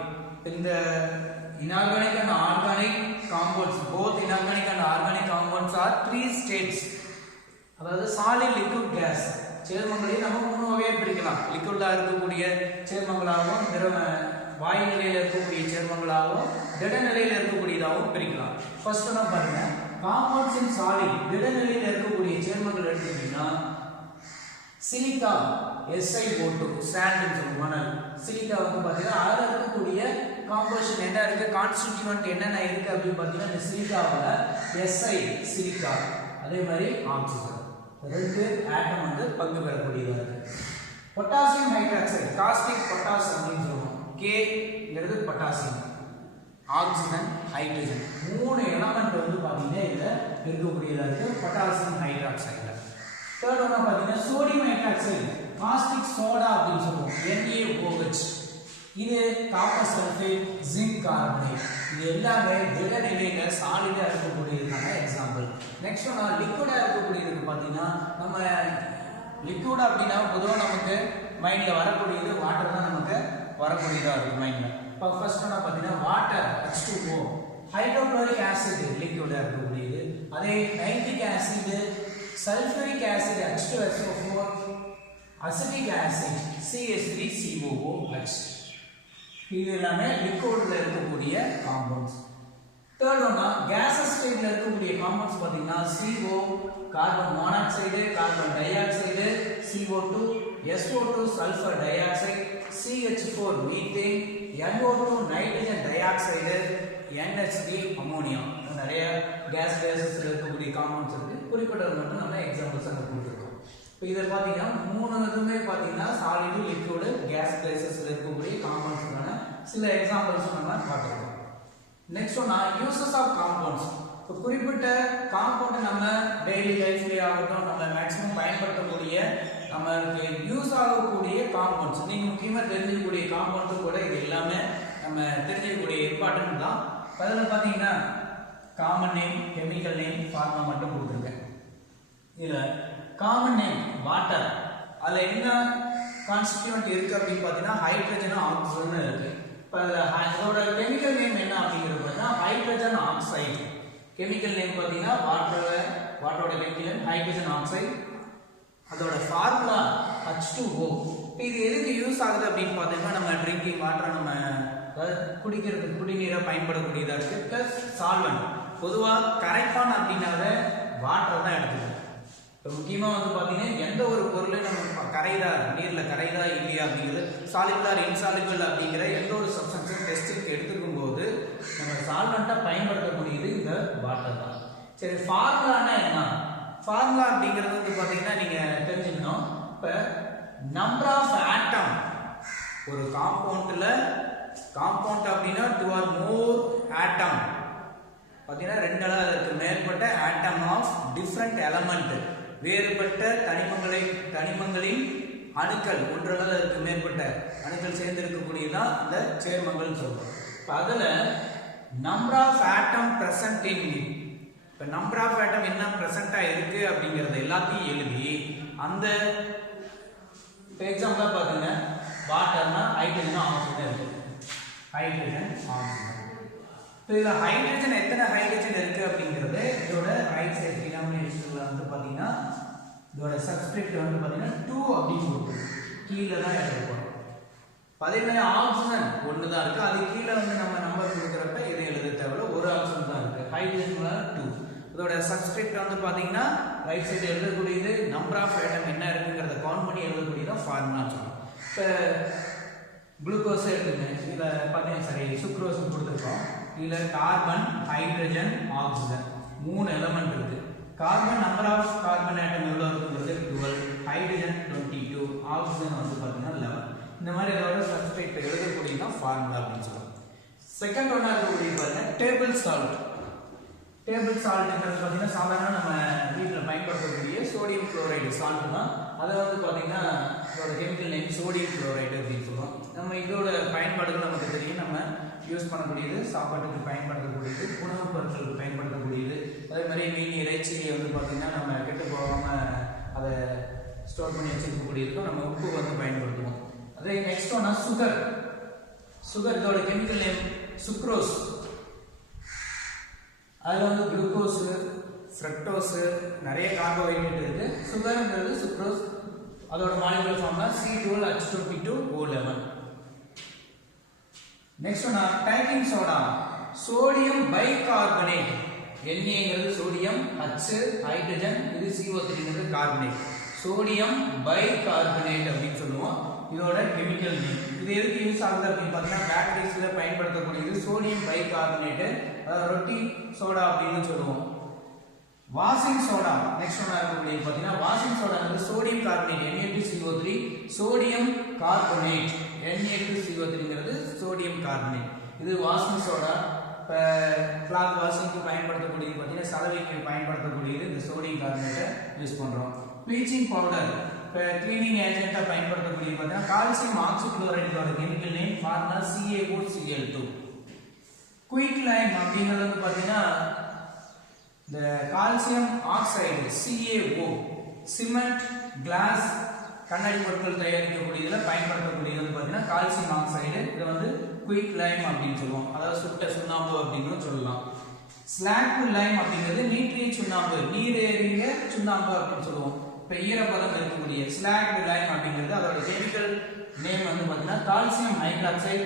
இந்த inorganic and organic compounds, both inorganic and organic compounds R 3 states. அதாவது சாலிட், லிக்விட், கேஸ் சேர்மங்களையும் நம்ம 3 வகையாக பிரிக்கலாம். லிக்விட்ல இருக்கக்கூடிய சேர்மங்களாகவும் வாயு நிலையில இருக்கக்கூடிய சேர்மங்களாகவும் திட நிலையில இருக்கக்கூடியதாகவும் பிரிக்கலாம். ஃபர்ஸ்ட் என்ன பாருங்க, காம்பவுண்ட்ஸ் இன் சாலிட் திட நிலையில இருக்கக்கூடிய சேர்மங்கள் எடுத்துக்கிட்டீங்கன்னா சிலிக்கா SiO2 சாண்ட் மணல். சிலிக்கா வந்து பாத்தீங்கன்னா அதுல இருக்கக்கூடிய காம்போசிஷன் என்ன இருக்கு, கான்ஸ்டிட்யூவன்ட் என்னென்ன இருக்கு அப்படின்னு பாத்தீங்கன்னா இந்த சிலிக்காவுல Si சிலிக்கா, அதே மாதிரி ஆக்சிஜன் ரெண்டு ஆட்டம் வந்து பங்கு பெறக்கூடியதா இருக்கு. பொட்டாசியம் ஹைட்ராக்சைடு காஸ்டிக் பொட்டாஸ் அப்படின்னு சொல்லுவோம். Kங்கிறது பொட்டாசியம், ஆக்சிஜன், ஹைட்ரஜன் மூணு எலமெண்ட் வந்து பாத்தீங்கன்னா இதுல இருக்கக்கூடியதா இருக்கு பொட்டாசியம் ஹைட்ராக்சைடுல. தேர்ட் ஒன் பாத்தீங்கன்னா சோடியம் ஹைட்ராக்சைடு காஸ்டிக் சோடா அப்படின்னு சொல்லுவோம், NaOH. இது காப்பர் சல்ஃபேட், ஜிங்க் கார்பனேட். இது எல்லாமே திட நிலையில சாலிடா இருக்கக்கூடியதுக்கான எக்ஸாம்பிள். நெக்ஸ்ட் ஒன் லிக்விடா இருக்கக்கூடியதுக்கு பாத்தீங்கன்னா நம்ம லிக்விட் அப்படின்னா பொதுவாக நமக்கு மைண்ட்ல வரக்கூடியது வாட்டர் தான் நமக்கு வரக்கூடியதா இருக்கு மைண்ட்ல. இப்போ ஃபர்ஸ்ட் ஒன் பாத்தீங்கன்னா வாட்டர் H2O, ஹைட்ரோகுளோரிக் ஆசிட் லிக்விடா இருக்கக்கூடியது. அதே nitric acid, sulphuric acid H2SO4, acetic acid CH3COOH. இது எல்லாமே லிக்விட்ல இருக்கக்கூடிய காம்பவுண்ட்ஸ். தேர்ட் ஒன்னா கேஸஸ் ஸ்டேட்ல இருக்கக்கூடிய காம்பவுண்ட்ஸ் பாத்தீங்கன்னா CO, carbon monoxide, carbon di oxide, CO2, SO2 sulphur di oxide, CH4 methane, NO2 nitrogen di oxide, NH3 ammonia. நிறைய கேஸஸ்ல இருக்கக்கூடிய காம்பவுண்ட்ஸ் இருக்கு. குறிப்பிட்டது மட்டும் நம்ம எக்ஸாம்பிள்ஸ் அங்க கொடுத்துருக்கோம். இப்போ இத பாத்தீங்கன்னா மூணு இதுமே பாத்தீங்கன்னா சாலிட், லிக்விட், கேஸ் பேசஸ்ல இருக்கக்கூடிய காம்பவுண்ட்ஸ்க்கான சில எக்ஸாம்பிள்ஸ் நம்ம பார்த்துருக்கோம். நெக்ஸ்ட் ஒன்னா யூசஸ் ஆஃப் காம்பவுண்ட்ஸ். இப்போ குறிப்பிட்ட காம்பவுண்ட் நம்ம டெய்லி லைஃப்லயே ஆகட்டும் நம்ம மேக்ஸிமம் பயன்படுத்தக்கூடிய நமக்கு யூஸ் ஆகக்கூடிய காம்பவுண்ட்ஸ், நீங்க முக்கியமா தெரிஞ்சுக்கக்கூடிய காம்பவுண்ட்ஸ் கூட இது எல்லாமே நம்ம தெரிஞ்சுக்கக்கூடிய இம்பார்ட்டன்ட் தான். அதில் பார்த்தீங்கன்னா common name, chemical name, pharma மட்டும் கொடுத்துருக்கேன். இதில் காமன் நேம் வாட்டர், அதில் என்ன கான்ஸ்டிட்யூவன்ட் இருக்கு அப்படின்னு பார்த்தீங்கன்னா ஹைட்ரஜன், ஆக்சிஜன் இருக்கு. இப்போ இதோட கெமிக்கல் நேம் என்ன அப்படிங்கிறது பார்த்தீங்கன்னா ஹைட்ரஜன் ஆக்சைடு. கெமிக்கல் நேம் பார்த்தீங்கன்னா வாட்டரோட கெமிக்கல் நேம் ஹைட்ரஜன் ஆக்சைடு. அதோட ஃபார்முலா H2O. இது எதுக்கு யூஸ் ஆகுது அப்படின்னு பார்த்தீங்கன்னா நம்ம ட்ரிங்கிங் வாட்டர், நம்ம குடிக்கிறதுக்கு குடிநீரை பயன்படக்கூடியதா இருக்கு. பிளஸ் சால்வன்ட், பொதுவாக கரைப்பான் அப்படின்னாவே வாட்டர் தான் எடுத்துக்கணும். இப்போ முக்கியமாக வந்து பார்த்தீங்கன்னா எந்த ஒரு பொருளும் நம்ம கரைதா நீரில் கரைதா இல்லையா அப்படிங்கிறது, சாலிபிள் இன்சாலிபிள் அப்படிங்கிற எந்த ஒரு சப்ஸ்டன்ஸும் டெஸ்ட்டுக்கு எடுத்துக்கும் போது நம்ம சால்வெண்ட்டாக பயன்படுத்தக்கூடியது இந்த வாட்டர் தான். சரி, ஃபார்முலானா என்ன? ஃபார்முலா அப்படிங்கிறது வந்து பார்த்தீங்கன்னா நீங்கள் தெரிஞ்சுக்கணும். இப்போ நம்பர் ஆஃப் ஆட்டம் ஒரு காம்பவுண்டில், காம்பவுண்ட் அப்படின்னா 2 or more ஆட்டம் பார்த்தீங்கன்னா 2 அல்லது அதற்கு மேற்பட்ட ஆட்டம் ஆஃப் டிஃப்ரெண்ட் எலமெண்ட், வேறுபட்ட தனிமங்களின் அணுக்கள், 1 அல்லது அதற்கு மேற்பட்ட அணுக்கள் சேர்ந்திருக்கக்கூடியதான் இந்த சேர்மங்கள் சொல்றோம். இப்போ அதுல number of atom present in, இப்போ நம்பர் ஆஃப் ஆட்டம் என்ன பிரசன்டா இருக்கு அப்படிங்கறது எல்லாத்தையும் எழுதி அந்த எக்ஸாம்பிளா பாருங்க, வாட்டர்னா ஹைட்ரஜன், ஆக்சிஜன் இருக்கு. Hydrogen, oxygen. இதுல ஹைட்ரஜன் எத்தனை ஹைட்ரஜன் இருக்கு அப்படிங்கிறது இதோட ரைட் சைடு டினாமினேஷன்ல வந்து பாத்தீங்கன்னா இதோட சப்ஸ்கிரிப்ட் வந்து பாத்தீங்கன்னா 2 அப்படின்னு கொடுக்கும். கீழ தான் எழுத போறோம். அதே மாதிரி ஆக்சிஜன் 1 தான் இருக்கு. அது கீழ வந்து நம்ம நம்பர் கொடுக்கறப்ப இதை எழுத தேவையில்ல, ஒரு ஆக்சிஜன் தான் இருக்கு. ஹைட்ரஜன்ல 2. இதோட சப்ஸ்கிரிப்ட் வந்து பாத்தீங்கன்னா ரைட் சைடு எழுதக்கூடியது நம்பர் ஆஃப் ஆட்டம் என்ன இருக்குங்கிறத கவுண்ட் பண்ணி எழுதக்கூடியதான் ஃபார்முலா சொல்றோம். இப்போ குளுக்கோஸ் எடுத்துங்க, இதுல பாத்தீங்கன்னா சரி சுக்ரோஸ் கொடுத்துருக்கோம். இதுல கார்பன், ஹைட்ரஜன், ஆக்சிஜன் 3 எலிமெண்ட் இருக்கு. Carbon number of carbon atom எவ்வளவு இருக்குங்கிறது 12, ஹைட்ரஜன் 22, ஆக்சிஜன் வந்து பாத்தீங்கன்னா 11. இந்த மாதிரி இதோட சப்ஸ்கிரிப்ட் எழுதக்கூடியதான் ஃபார்முலா அப்படின்னு சொல்லுவோம். செகண்ட் ஒன்னா இருக்கக்கூடிய பாருங்க டேபிள் சால்ட். டேபிள் சால்ட்ங்கிறது பாத்தீங்கன்னா சாதாரண நம்ம வீட்டில் பயன்படுத்தக்கூடிய சோடியம் குளோரைடு சால்ட் தான். அதை வந்து பாத்தீங்கன்னா இதோட கெமிக்கல் நேம் சோடியம் குளோரைடு அப்படின்னு சொல்லுவோம். நம்ம இதோட பயன்பாடுகள் நமக்கு தெரியும். நம்ம யூஸ் பண்ணக்கூடியது சாப்பாட்டுக்கு பயன்படுத்தக்கூடியது, உணவுப் பொருட்களுக்கு பயன்படுத்தக்கூடியது. அதே மாதிரி மீன், இறைச்சியை வந்து பார்த்தீங்கன்னா நம்ம கெட்டு போகாமல் அதை ஸ்டோர் பண்ணி வச்சுருக்கக்கூடியதுக்கும் நம்ம உப்பு வந்து பயன்படுத்துவோம். அதே நெக்ஸ்ட் ஒன்னா சுகர். சுகர் இதோட கெமிக்கல் நேம் சுக்ரோஸ். அதில் வந்து குளுக்கோஸ், ஃப்ரக்டோஸ், நிறைய கார்போஹைட்ரேட் இருக்கு. சுகர்ங்கிறது சுக்ரோஸ். அதோட molecular formula C12H22O11. Next one baking soda sodium bicarbonate Na sodium H hydrogen இது CO3 கார்பனேட் சோடியம் பைகார்பனேட் அப்படின்னு சொல்லுவோம் இதோட கெமிக்கல் நேம் இது எதுக்கு யூஸ் ஆகுது அப்படின்னு பார்த்தீங்கன்னா பேட்டரிஸ்ல பயன்படுத்தக்கூடியது சோடியம் பைகார்பனேட் ரொட்டி சோடா அப்படின்னு சொல்லுவோம் வாஷிங் சோடா நெக்ஸ்ட் ஒன் இருக்கக்கூடிய பார்த்தீங்கன்னா washing soda sodium carbonate Na2CO3 sodium carbonate Na2CO3ங்கிறது சோடியம் கார்பனேட் இது வாஷிங் சோடா இப்போ கிளாத் வாஷிங்க்கு பயன்படுத்தக்கூடியது பார்த்தீங்கன்னா சலவைக்கு பயன்படுத்தக்கூடியது இந்த சோடியம் கார்பனேட்டை யூஸ் பண்ணுறோம் ப்ளீச்சிங் பவுடர் இப்போ கிளீனிங் ஏஜென்ட்டாக பயன்படுத்தக்கூடியது பார்த்தீங்கன்னா கால்சியம் ஆக்சிக்ளோரைடோட chemical name formula CaO2Cl2 quick lime அப்படிங்கிறது வந்து பார்த்தீங்கன்னா இந்த calcium oxide CaO cement glass கண்ணாடி பொருட்கள் தயாரிக்கக்கூடியதுல பயன்படுத்தக்கூடியது வந்து பார்த்தீங்கன்னா கால்சியம் ஆக்சைடு இதை வந்து குயிக் லைம் அப்படின்னு சொல்லுவோம் அதாவது சுட்ட சுண்ணாம்பு அப்படின்னு சொல்லலாம் ஸ்லாக் லைம் அப்படிங்கிறது நீற்றிய சுண்ணாம்பு நீரேறிய சுண்ணாம்பு அப்படின்னு சொல்லுவோம் இப்போ ஈரப்பதம் இருக்கக்கூடிய ஸ்லாக் லைம் அப்படிங்கிறது அதோட கெமிக்கல் நேம் வந்து பார்த்தீங்கன்னா கால்சியம் ஹைட்ராக்சைடு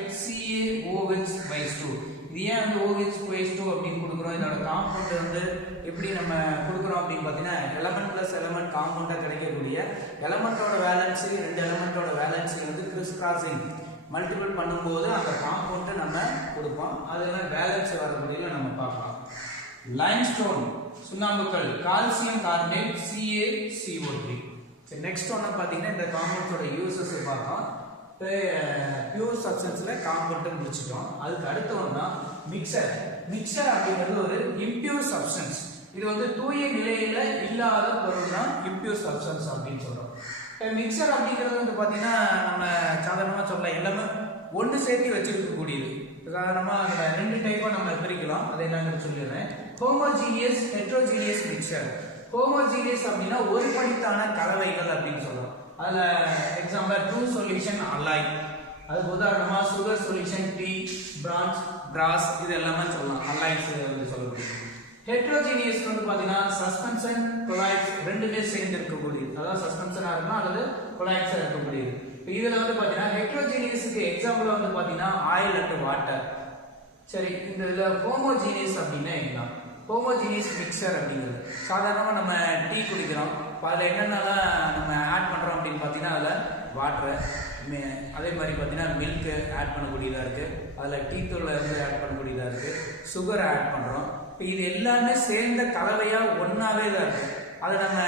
CaOH2 இது ஏன் வந்து OH2 அப்படின்னு கொடுக்குறோம் இதோட காம்பவுண்ட் வந்து எப்படி நம்ம கொடுக்குறோம் அப்படின்னு பார்த்தீங்கன்னா எலமெண்ட் பிளஸ் எலமெண்ட் காம்பவுண்டாக கிடைக்கக்கூடிய எலமெண்டோட வேலன்சி ரெண்டு எலமெண்டோட வேலன்சி வந்து கிறிஸ் கிராசிங் மல்டிபிள் பண்ணும்போது அந்த காம்பவுண்டை நம்ம கொடுப்போம் அதெல்லாம் வேலன்சி வரக்கூடியதில் நம்ம பார்க்கலாம் லைம்ஸ்டோன் சுண்ணாம்புக்கல் கால்சியம் கார்பனேட் CaCO3 சரி நெக்ஸ்ட் ஒன்று பார்த்தீங்கன்னா இந்த காம்பவுண்டோட யூசஸ் பார்த்தோம் பியூர் சப்ஸ்டன்ஸில் காம்பவுண்ட் முடிச்சிட்டோம் அதுக்கு அடுத்த ஒன்றா மிக்சர் அப்படிங்கிறது ஒரு இம்பியூர் சப்ஸ்டன்ஸ் இது வந்து தூய நிலையில இல்லாத பொருள் தான் இம்பியூர் சப்ஸ்டன்ஸ் அப்படின்னு சொல்றோம் மிக்சர் அப்படிங்கிறது வந்து பார்த்தீங்கன்னா நம்ம சாதாரணமாக சொல்லலாம் எல்லாமே ஒன்று சேர்த்து வச்சிருக்கக்கூடியது உதாரணமாக அந்த ரெண்டு டைப்பாக நம்ம பிரிக்கலாம் அதை என்னன்னு சொல்லிடுறேன் ஹோமோஜீனியஸ் ஹெட்ரோஜீனியஸ் மிக்சர் ஹோமோஜீனியஸ் அப்படின்னா ஒரு படித்தான கலவைகள் அப்படின்னு சொல்றோம் அதுல எக்ஸாம்பிள் ட்ரூ சொல்யூஷன் அலாய் அதுக்கு உதாரணமா சுகர் சொல்யூஷன் டீ பிராஸ் இது எல்லாமே சொல்லலாம் அலாய்ஸ் வந்து சொல்லக்கூடியது ஹெட்ரோஜீனியஸ் வந்து பாத்தீங்கன்னா சஸ்பென்ஷன் கொலாய்ட்ஸ் ரெண்டுமே சேர்ந்து இருக்கக்கூடியது அதாவது சஸ்பென்ஷனா இருக்கும் அல்லது கொலாய்ட்ஸா இருக்கக்கூடியது இப்போ இதுல வந்து பாத்தீங்கன்னா ஹெட்ரோஜீனியஸ்க்கு எக்ஸாம்பிள் வந்து பாத்தீங்கன்னா ஆயில் அண்ட் வாட்டர் சரி இந்த இதுல ஹோமோஜீனியஸ் அப்படின்னா என்ன ஹோமோஜீனியஸ் மிக்சர் அப்படிங்கிறது சாதாரணமாக நம்ம டீ குடிக்கிறோம் அதில் என்னென்னலாம் நம்ம ஆட் பண்ணுறோம் அப்படின்னு பார்த்தீங்கன்னா அதில் வாட்டரு அதே மாதிரி பார்த்தீங்கன்னா மில்க்கு ஆட் பண்ணக்கூடியதாக இருக்குது அதில் டீ தூளில் இருந்து ஆட் பண்ணக்கூடியதாக இருக்குது சுகர் ஆட் பண்ணுறோம் இப்போ இது எல்லாமே சேர்ந்த கலவையாக ஒன்றாவே தான் இருக்குது அதை நம்ம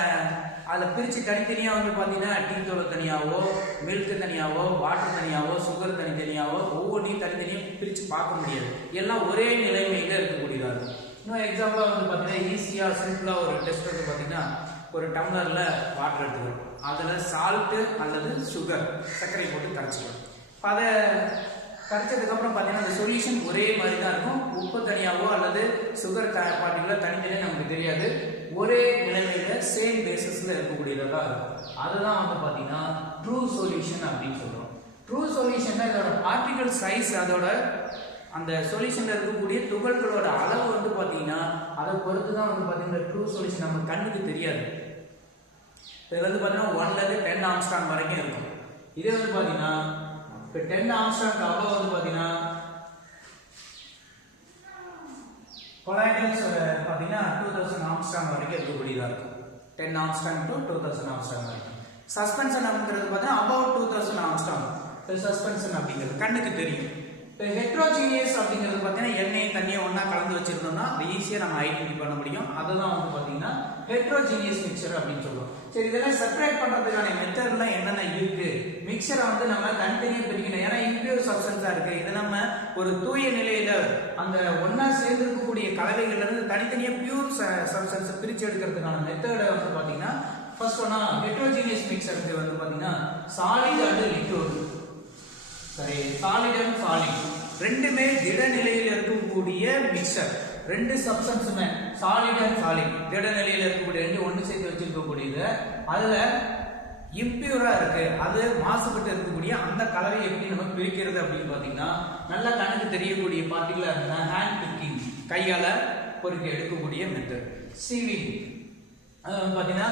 அதில் பிரித்து தனித்தனியாக வந்து பார்த்தீங்கன்னா டீ தூள் தனியாகவோ மில்க்கு தனியாகவோ வாட்டர் தனியாகவோ சுகர் தனித்தனியாகவோ ஒவ்வொன்றையும் தனித்தனியாக பிரித்து பார்க்க முடியாது எல்லாம் ஒரே நிலைமையில் இருக்கக்கூடியதாக இருக்கும் இன்னும் எக்ஸாம்பிளாக வந்து பார்த்தீங்கன்னா ஈஸியாக சிம்பிளாக ஒரு டெஸ்ட் வந்து பார்த்தீங்கன்னா ஒரு டம்ளரில் வாட்டர் எடுத்துக்கிறோம் அதில் சால்ட்டு அல்லது சுகர் சர்க்கரை போட்டு கரைச்சிக்கலாம் அதை கரைச்சதுக்கப்புறம் பார்த்தீங்கன்னா அந்த சொல்யூஷன் ஒரே மாதிரி தான் இருக்கும் உப்பு தனியாகவோ அல்லது சுகர் பார்ட்டிகுலர் தனித்தனியாக நமக்கு தெரியாது ஒரே நிலைமையில சேம் பேசிஸில் இருக்கக்கூடியதாக இருக்கும் அதுதான் வந்து பார்த்தீங்கன்னா ட்ரூ சொல்யூஷன் அப்படின்னு சொல்கிறோம் ட்ரூ சொல்யூஷன் இதோட பார்ட்டிகல் சைஸ் அதோட அந்த சொல்யூஷன்ல இருக்கக்கூடிய துகள்களோட அளவு வந்து பார்த்தீங்கன்னா அதை பொறுத்து தான் வந்து பார்த்தீங்கன்னா ட்ரூ சொல்யூஷன் நம்ம கண்ணுக்கு தெரியாது இது வந்து பார்த்தீங்கன்னா 1 to 10 ஆம்ஸ்ட்ராங் வரைக்கும் இருக்கும் இதே வந்து பார்த்தீங்கன்னா இப்போ 10 ஆம்ஸ்ட்ராங் அவ்வளோ வந்து பார்த்தீங்கன்னா கொலாய்டல்ஸ் பார்த்தீங்கன்னா 2000 ஆம்ஸ்ட்ராங் வரைக்கும் இருக்கக்கூடியதாக இருக்கும் 10 ஆம்ஸ்ட்ராங் to 2000 ஆம்ஸ்ட்ராங் வரைக்கும் சஸ்பென்ஷன் அப்படிங்கிறது பார்த்தீங்கன்னா அபவுட் 2000 ஆம்ஸ்ட்ராங் சஸ்பென்ஷன் அப்படிங்கிறது கண்ணுக்கு தெரியும் இப்போ ஹெட்ரோஜீனியஸ் அப்படிங்கிறது பார்த்தீங்கன்னா எண்ணெய் தண்ணியை ஒன்றா கலந்து வச்சிருந்தோம்னா அதை ஈஸியாக நம்ம ஐடென்டிஃபை பண்ண முடியும் அதுதான் வந்து பார்த்தீங்கன்னா ஹெட்ரோஜீனியஸ் மிக்சர் அப்படின்னு சொல்லுவோம் சரி இதெல்லாம் செப்பரேட் பண்ணுறதுக்கான மெத்தட்லாம் என்னென்ன இருக்கு மிக்சரை வந்து நம்ம தனித்தனியாக பிரிக்கணும் ஏன்னா இம்பியூர் சப்ஸ்டன்ஸாக இருக்கு இதை நம்ம ஒரு தூய நிலையில அந்த ஒன்றா சேர்ந்து இருக்கக்கூடிய கலவைகள்ல இருந்து தனித்தனியாக பியூர் சப்ஸ்டன்ஸை பிரித்து எடுக்கிறதுக்கான மெத்தடை வந்து பார்த்தீங்கன்னா ஃபர்ஸ்ட் ஒன்னா ஹெட்ரோஜீனியஸ் மிக்சருக்கு வந்து பார்த்தீங்கன்னா சாலிட் அண்ட் லிக்விட் சரி சாலிட் அண்ட் சாலிட் ரெண்டுமே திட நிலையில் இருக்கக்கூடிய மிக்சர் ரெண்டு சப்ஸ்டன்ஸுமே சாலிட் அண்ட் சாலிட் திட நிலையில் இருக்கக்கூடிய ரெண்டு ஒன்று சேர்த்து வச்சிருக்கக்கூடியது அதுல இம்பியூரா இருக்கு அது மாசுபட்டு இருக்கக்கூடிய அந்த கலவையை எப்படி நம்ம பிரிக்கிறது அப்படின்னு பாத்தீங்கன்னா நல்லா கண்ணுக்கு தெரியக்கூடிய பார்ட்டிகளா இருந்தா ஹேண்ட் பிக்கிங் கையால பொறுக்கி எடுக்கக்கூடிய மெத்தட் சீவிங் பாத்தீங்கன்னா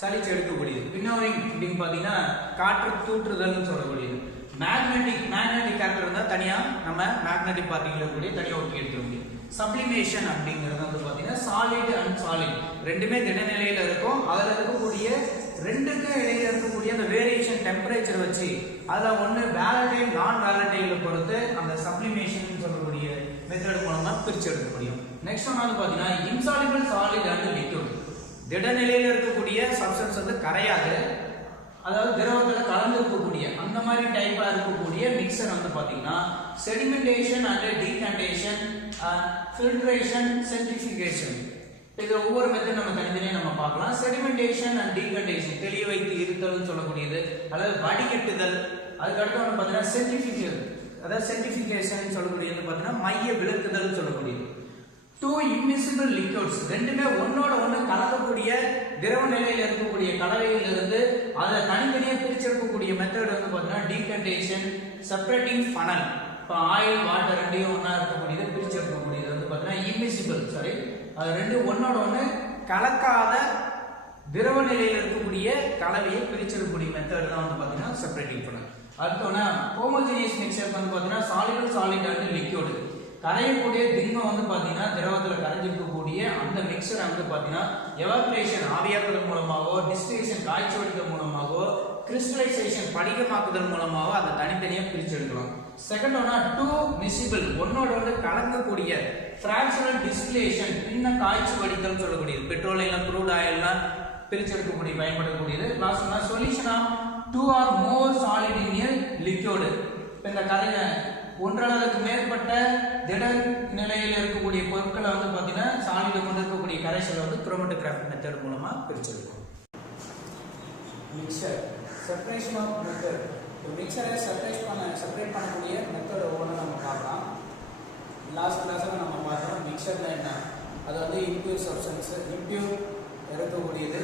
சலிச்சு எடுக்கக்கூடியது வினோவிங் அப்படின்னு பாத்தீங்கன்னா காற்று தூற்றுதல்னு சொல்லக்கூடியது மேக்னெட்டிக் கேரக்டர் இருந்தால் தனியாக நம்ம மேக்னெட்டிக் பார்ட்டிகள் கூட தனியாக ஒட்டி எடுத்துக்க முடியும். சப்ளிமேஷன் அப்படிங்கிறது வந்து பார்த்தீங்கன்னா சாலிட் அண்ட் சாலிட் ரெண்டுமே திடநிலையில் இருக்கும். அதில் இருக்கக்கூடிய ரெண்டுக்கும் இடையில இருக்கக்கூடிய அந்த வேரியேஷன் டெம்பரேச்சர் வச்சு அதில் ஒன்று வேலடைல் நான் வேலடைல பொறுத்து அந்த சப்ளிமேஷன் சொல்லக்கூடிய மெத்தட் மூலமா பிரிச்சு எடுக்க முடியும். நெக்ஸ்ட் ஒன் வந்து பார்த்தீங்கன்னா இன்சாலிபிள் சாலிட் அண்ட் லிக்விட். திடநிலையில் இருக்கக்கூடிய சப்ஸ்டன்ஸ் வந்து கரையாது, அதாவது திரவத்தில் கலந்து இருக்கக்கூடிய அந்த மாதிரி டைப்பா இருக்கக்கூடிய மிக்சர் வந்து பாத்தீங்கன்னா செடிமெண்டேஷன் அண்ட் டீகண்டேஷன், ஃபில்ட்ரேஷன், சென்ட்ரிஃபிகேஷன். இது ஒவ்வொரு மெத்தட் நம்ம தனித்தனியாக நம்ம பார்க்கலாம். செடிமெண்டேஷன் அண்ட் டீகண்டேஷன் தெளிய வைத்து இருத்தல்னு சொல்லக்கூடியது, அதாவது வடிகட்டுதல். அதுக்கடுத்து வந்து பார்த்தீங்கன்னா சென்ட்ரிஃபிகேஷன், அதாவது சென்ட்ரிஃபிகேஷன் சொல்லக்கூடியது பார்த்தீங்கன்னா மைய விளக்குதல் சொல்லக்கூடியது. டூ இன்விசிபிள் லிக்விட்ஸ் ரெண்டுமே ஒன்னோட ஒன்று கலக்கக்கூடிய திரவ நிலையில் இருக்கக்கூடிய கலவையிலிருந்து அதை தனித்தனியாக பிரிச்செடுக்கக்கூடிய மெத்தட் வந்து பார்த்தீங்கன்னா டீகண்டேஷன், செப்பரேட்டிங் ஃபனல். இப்போ ஆயில் வாட்டர் ரெண்டையும் ஒன்றா இருக்கக்கூடியது பிரிச்செடுக்கக்கூடியது வந்து பார்த்தீங்கன்னா இன்விசிபிள், சாரி அது ரெண்டும் ஒன்னோட ஒன்று கலக்காத திரவ நிலையில் இருக்கக்கூடிய கலவையை பிரிச்செடுக்கக்கூடிய மெத்தட் தான் வந்து பார்த்தீங்கன்னா செப்பரேட்டிங் ஃபனல். அடுத்தோன்னா ஹோமோஜினியஸ் மிக்சர் வந்து பார்த்தீங்கன்னா சாலிபிள் சாலிட் அண்ட் லிக்விட். கரையக்கூடிய திண்மம் வந்து பார்த்தீங்கன்னா திரவத்தில் கரைஞ்சிருக்கக்கூடிய அந்த மிக்சரை வந்து பார்த்தீங்கன்னா எவாப்ரேஷன் ஆவியாக்குதல் மூலமாகவோ, டிஸ்டிலேஷன் காய்ச்சி வடித்தல் மூலமாகவோ, கிறிஸ்டலைசேஷன் படிகமாக்குதல் மூலமாகவோ அதை தனித்தனியாக பிரிச்சு எடுக்கலாம். செகண்ட் ஒன்னா டூ மிசிபிள் ஒன்னோட வந்து கலங்கக்கூடிய ஃபிராக்சரல் டிஸ்டிலேஷன் பின்ன காய்ச்சி வடித்தல் சொல்லக்கூடியது. பெட்ரோல் எல்லாம் க்ரூட் ஆயில்லாம் பிரிச்செடுக்கக்கூடிய பயன்படக்கூடியது. லாஸ்ட் ஒன்னா solution of two or more solid in liquid. இப்போ இந்த கரையை ஒன்றளவுக்கு மேற்பட்ட திட நிலையில் இருக்கக்கூடிய பொருட்களை வந்து பார்த்தீங்கன்னா சாலிடை கொண்டு இருக்கக்கூடிய கரைசலை வந்து குரோமட்டோகிராஃபி மெத்தட் மூலமா பிரிச்செடுக்கும். Mixture separation of method. மிக்சரை செப்பரேட் பண்ணக்கூடிய மெத்தட் ஒவ்வொன்றும் நம்ம பார்க்கலாம். லாஸ்ட் கிளாஸில் நம்ம பார்த்தோம் மிக்சர்னா என்ன, அது வந்து இம்பியூர் சப்ஸ்டன்ஸ், இம்பியூர் இருக்கக்கூடியது.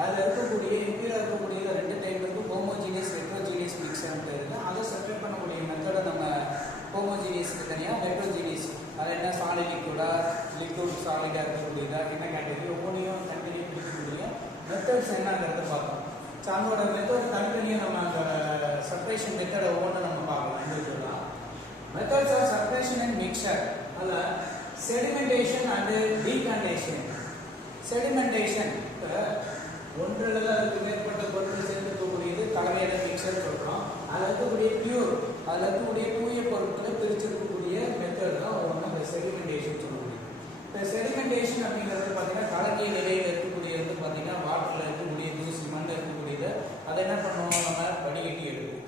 அதில் இருக்கக்கூடிய இம்பியூர் இருக்கக்கூடியது ரெண்டு டைப் இருக்குது, ஹோமோஜீனியஸ், ஹெட்ரோஜீனியஸ் மிக்சர் இருக்குது. அதை செப்பரேட் பண்ணக்கூடிய மெத்தடை நம்ம ஹோமோஜீனியஸ்க்கு தனியாக, ஹெட்ரோஜீனியஸ் அது என்ன சாலிட் லிக்விடா, லிக்விட் சாலிடாக இருக்கக்கூடியதா, என்ன கேட்டகரி ஒவ்வொன்றையும் தனித்தனியாக பிரிக்கக்கூடிய மெத்தட்ஸ் என்னங்கிறத பார்ப்போம். ஸோ அதோட மெத்தட் தனித்தனியாக நம்ம அந்த செப்பரேஷன் மெத்தடை ஒவ்வொன்றும் நம்ம பார்க்கலாம். இண்டிவிஜுவலாக methods of separation and mixture. அதில் செடிமெண்டேஷன் அண்ட் டீகண்டேஷன். செடிமெண்டேஷன் ஒன்றில் அதுக்கு மேற்பட்ட பொருட்கள் சேர்ந்துக்கக்கூடியது கலவையான மிக்சர் சொல்கிறோம். அதில் இருக்கக்கூடிய பியூர், அதில் இருக்கக்கூடிய தூய பொருட்களை பிரிச்சிருக்கக்கூடிய மெத்தட் தான் ஒன்று இந்த செடிமெண்டேஷன் சொல்லக்கூடிய. இப்போ செடிமெண்டேஷன் அப்படிங்கிறது பார்த்தீங்கன்னா கலங்கிய நிலையில் இருக்கக்கூடிய வந்து பார்த்தீங்கன்னா வாட்டரில் இருக்கக்கூடிய தூசி, மண் இருக்கக்கூடியது அதை என்ன பண்ணுவோம், நம்ம வடிகட்டி எடுப்போம்.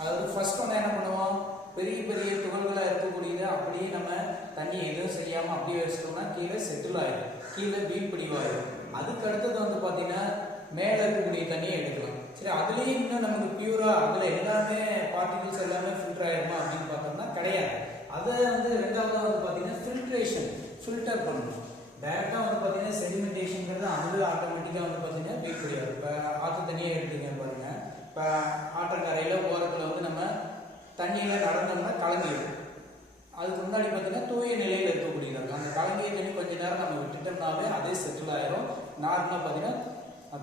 அதாவது ஃபர்ஸ்ட் வந்து என்ன பண்ணுவோம், பெரிய பெரிய துகள்களாக இருக்கக்கூடியது அப்படியே நம்ம தண்ணி எதுவும் செய்யாமல் அப்படியே வச்சுட்டோம்னா கீழே செட்டில் ஆகிடும், கீழே வீண் பிடிவாயிடும். அதுக்கு அடுத்தது வந்து பார்த்தீங்கன்னா மேலே இருக்கக்கூடிய தண்ணியை எடுக்கலாம். சரி, அதுலேயும் இன்னும் நமக்கு பியூரா அதில் எல்லாமே பார்ட்டிகல்ஸ் எல்லாமே ஃபில்டர் ஆகிடுமா அப்படின்னு பார்த்தோம்னா கிடையாது. அதை வந்து ரெண்டாவது வந்து பார்த்தீங்கன்னா ஃபில்டர் பண்ணணும். டைரெக்டாக வந்து பார்த்தீங்கன்னா செடிமெண்டேஷன்ங்கிறது அது ஆட்டோமேட்டிக்காக வந்து பார்த்தீங்கன்னா வீண் பிடிவாது. இப்போ ஆற்று தண்ணியை எடுத்துங்க பாருங்க, இப்போ ஆற்றங்கரையில் ஓரத்தில் வந்து நம்ம தண்ணியில் நடந்தோம்னா கலங்கிடும். அதுக்கு முன்னாடி பார்த்தீங்கன்னா தூய நிலையில் இருக்கக்கூடியது. அந்த கலங்கிய தண்ணி கொஞ்ச நேரம் நம்ம விட்டுட்டோம்னாவே அதே செட்டில் ஆயிரும். நார்மலாக பார்த்தீங்கன்னா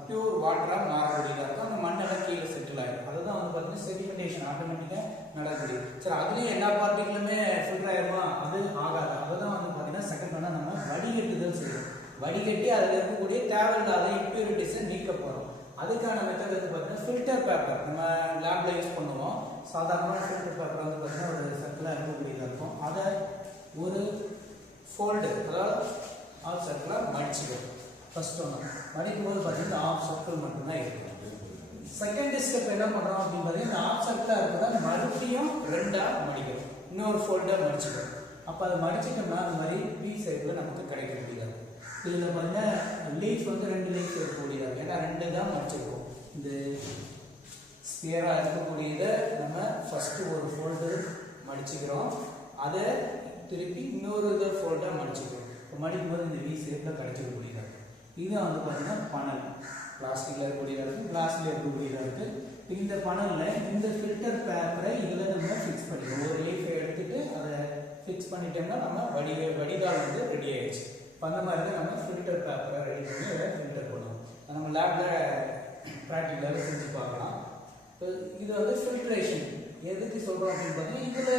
பியூர் வாட்டராக மாறக்கூடியதாக இருக்கும். அந்த மண்ணெல்லாம் கீழே செட்டில் ஆயிரும். அதுதான் வந்து பார்த்தீங்கன்னா செடிமெண்டேஷன் ஆட்டோமேட்டிக்காக நடக்கக்கூடியது. சரி, அதுலேயும் எல்லா பார்ட்டிகளுமே ஃபில்டர் ஆயிருமா, அது ஆகாது. அதுதான் வந்து பார்த்தீங்கன்னா செகண்ட் பண்ணால் நம்ம வடிகட்டுதல் செய்யணும். வடிகட்டி அதில் இருக்கக்கூடிய தேவையில்லாத இம்பியூரிட்டிஸை நீக்க போகிறோம். அதுக்கான மெத்தட் வந்து பார்த்தீங்கன்னா ஃபில்டர் பேப்பர் நம்ம லேப்ல யூஸ் பண்ணுவோம். சாதாரண ஃபில்டர் பேப்பர் வந்து பார்த்தீங்கன்னா ஒரு சர்க்கிளாக இருக்கக்கூடியதாக இருக்கும். அதை ஒரு ஃபோல்டு, அதாவது ஆஃப் சர்க்கிளாக மடிச்சுக்கணும். ஃபர்ஸ்ட் ஒன்று மடிக்கும் போது பார்த்தீங்கன்னா ஆஃப் சர்க்கிள் மட்டும்தான் இருக்கும். செகண்ட் ஸ்டெப் என்ன பண்ணுறோம் அப்படின்னு பார்த்தீங்கன்னா ஆஃப் சர்க்கிளாக இருக்கிறதா மறுபடியும் ரெண்டாக மடிக்கணும், இன்னொரு ஃபோல்டாக மடிச்சுக்கணும். அப்போ அதை மடிச்சிட்டோம்னா அந்த மாதிரி பி சைக்கிள் நமக்கு கிடைக்க முடியாது. இதில் பார்த்தீங்கன்னா லீஃப் வந்து ரெண்டு லீஃப் இருக்கக்கூடியது, ஏன்னா ரெண்டு தான் மடிச்சிருக்கோம். இந்த ஸ்பியராக இருக்கக்கூடியதை நம்ம ஃபஸ்ட்டு ஒரு ஃபோல்டு மடிச்சுக்கிறோம், அதை திருப்பி இன்னொரு இதை ஃபோல்டாக மடிச்சுக்கிறோம். இப்போ மடிக்கும் போது இந்த வி ஷேப்பில் கிடைச்சிருக்கக்கூடியது. இது வந்து பார்த்தீங்கன்னா பனல், பிளாஸ்டிக்கில் இருக்கக்கூடியதாக இருக்குது, கிளாஸில் இருக்கக்கூடியதாக இருக்குது. இந்த பனலில் இந்த ஃபில்டர் பேப்பரை இதில் நம்ம ஃபிக்ஸ் பண்ணிக்கணும். ஒரு லீஃபை எடுத்துகிட்டு அதை ஃபிக்ஸ் பண்ணிட்டோம்னா நம்ம வடிகால் வந்து ரெடி ஆயிடுச்சு. அந்த மாதிரி தான் நம்ம ஃபில்டர் பேப்பரை ரெடி பண்ணி அதை ஃபில்டர் பண்ணுவோம். நம்ம லேபில் ப்ராக்டிக்கலாக செஞ்சு பார்க்கலாம். இது வந்து ஃபில்ட்ரேஷன். எதுக்கு சொல்றோம் அப்படின்னு பார்த்தீங்கன்னா இதுல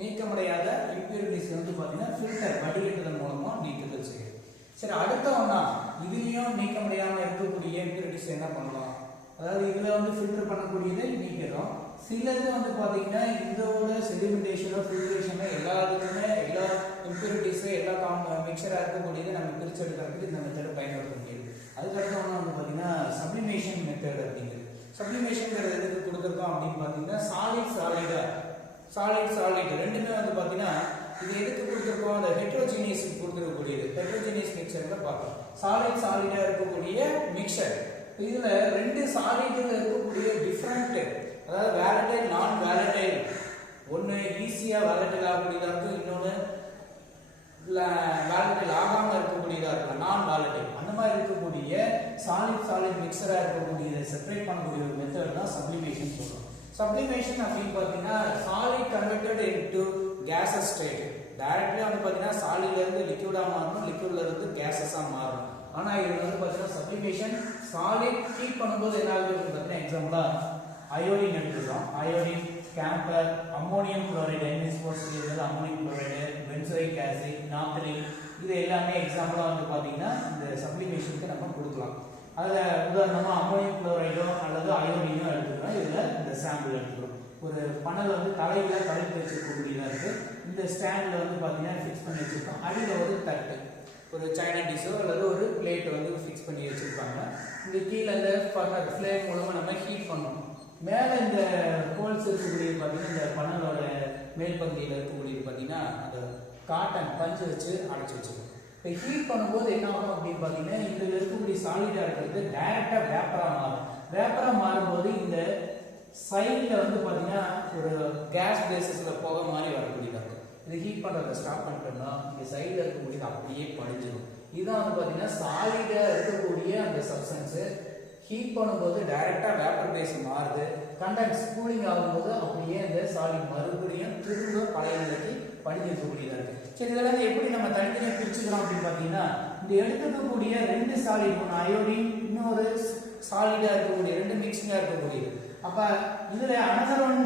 நீக்கமடையாத இம்பியூரிட்டிஸ் வந்து பார்த்தீங்கன்னா ஃபில்டர் வடிகட்டுதல் மூலமா நீக்குதல் செய்யும். சரி, அடுத்த ஒண்ணா இதுலயும் நீக்க முடியாம இருக்கக்கூடிய இம்பியூரிட்டிஸ் என்ன பண்ணலாம்? அதாவது இதுல வந்து ஃபில்டர் பண்ணக்கூடியதை நீக்கிறோம். சிலது வந்து பாத்தீங்கன்னா இதோட செடிமெண்டேஷனோ ஃபில்ட்ரேஷனோ எல்லாத்துக்குமே எல்லா இம்பியூரிட்டிஸ் எல்லா மிக்சரா இருக்கக்கூடியதை நம்ம பிரிச்சு எடுக்கிறதுக்கு இந்த மெத்தட் பயன்படுத்த முடியுது. அதுக்கடுத்து ஒன்று வந்து பாத்தீங்கன்னா சப்ளிமேஷன் மெத்தட் அப்படிங்கிறது. சப்ளிமேஷன்ங்கிறது எதுக்கு கொடுத்துருக்கோம் அப்படின்னு பாத்தீங்கன்னா சாலிட் ரெண்டுமே வந்து பாத்தீங்கன்னா இது எதுக்கு கொடுத்துருக்கோம்? அந்த ஹெட்ரோஜீனியஸ் கொடுத்துருக்கக்கூடியது ஹெட்ரோஜீனியஸ் மிக்சர்ல பார்க்கலாம். சாலிடா இருக்கக்கூடிய மிக்சர். இதுல ரெண்டு சாலிட்ல இருக்கக்கூடிய டிஃபரண்ட், அதாவது வேலடைல் நான் வேலடைல், ஒன்னு ஈஸியா வேலடைல் ஆகக்கூடியதா இருக்கு, இன்னொன்னு வேலடைல் ஆகாம இருக்கக்கூடியதா இருக்கு நான் வேலடைல். அந்த மாதிரி இருக்கக்கூடிய சாலிட் மிக்சரா இருக்கக்கூடியதை செப்பரேட் பண்ணக்கூடிய ஒரு மெத்தட் தான் சப்ளிமேஷன் சொல்றோம். சப்ளிமேஷன் அப்படின்னு பார்த்தீங்கன்னா solid converted into gases state. Directly வந்து பார்த்தீங்கன்னா சாலிட்ல இருந்து லிக்விடா மாறணும், லிக்விட்ல இருந்து கேஸஸா மாறும். ஆனா இது வந்து பார்த்தீங்கன்னா சப்ளிமேஷன் சாலிட் ஹீட் பண்ணும்போது என்ன ஆகுது பார்த்தீங்கன்னா எக்ஸாம்பிளா அயோடின் எடுத்துக்கிறோம். Iodine, camphor, ammonium chloride, NH4 ammonium chloride, benzoic acid, naphthalene, இது எல்லாமே எக்ஸாம்பிளா வந்து பார்த்தீங்கன்னா இந்த சப்ளிமேஷனுக்கு நம்ம கொடுக்கலாம். அதில் உதாரணமா அம்மோனியம் குளோரைடோ அல்லது அயோடினோ எடுத்துக்கிறோம். இதில் இந்த சாம்பிள் எடுத்துக்கிறோம். ஒரு பணல் வந்து தலையில கழுத்து வச்சிருக்கக்கூடியதாக இருக்கு. இந்த ஸ்டாண்டில் வந்து பார்த்தீங்கன்னா ஃபிக்ஸ் பண்ணி வச்சிருக்கோம். அடியில் ஒரு தட்டு, ஒரு சைனா டிஷோ அல்லது ஒரு பிளேட் வந்து ஃபிக்ஸ் பண்ணி வச்சிருப்பாங்க. இந்த கீழே இந்த ஃபர்னர் ஃப்ளேம் மூலமாக நம்ம ஹீட் பண்ணணும். மேலே இந்த ஹோல்ஸ் இருக்கக்கூடியது பார்த்தீங்கன்னா இந்த பணலோட மேல் பகுதியில் இருக்கக்கூடியது பார்த்தீங்கன்னா அந்த காட்டன் பஞ்சு வச்சு அடைச்சி வச்சிருக்கோம். இப்போ ஹீட் பண்ணும்போது என்ன ஆகும் அப்படின்னு பார்த்தீங்கன்னா இதில் இருக்கக்கூடிய சாலிடா இருக்கிறது டைரக்டா வேப்பரா மாறும். வேப்பரா மாறும்போது இந்த சைடில் வந்து பார்த்தீங்கன்னா ஒரு கேஸ் பேசிஸ்ல போக மாதிரி வரக்கூடியதாக இருக்கும். இது ஹீட் பண்ணுறதை ஸ்டாப் பண்ணிட்டோம்னா இந்த சைடில் இருக்கக்கூடியது அப்படியே படிஞ்சிடும். இதுதான் வந்து பார்த்தீங்கன்னா சாலிடா இருக்கக்கூடிய அந்த சப்ஸ்டன்ஸ் ஹீட் பண்ணும்போது டைரக்டா வேப்பர் பேஸ் மாறுது. கண்டென்ஸ் கூலிங் ஆகும்போது அப்படியே அந்த சாலிட் மறுபடியும் திரும்ப பழைய நிலைக்கு படிஞ்சிருக்கக்கூடியதாக இருக்கு. சரி, இதெல்லாம் எப்படி நம்ம தனித்தனியாக பிரிச்சுக்கிறோம் அப்படின்னு பார்த்தீங்கன்னா இந்த எடுத்துக்கக்கூடிய ரெண்டு சாலிட், ஒன்று அயோடின், இன்னொரு சாலிடா இருக்கக்கூடிய ரெண்டு மிக்சிங்கா இருக்கக்கூடியது. அப்ப இதுல அனதர் ஒன்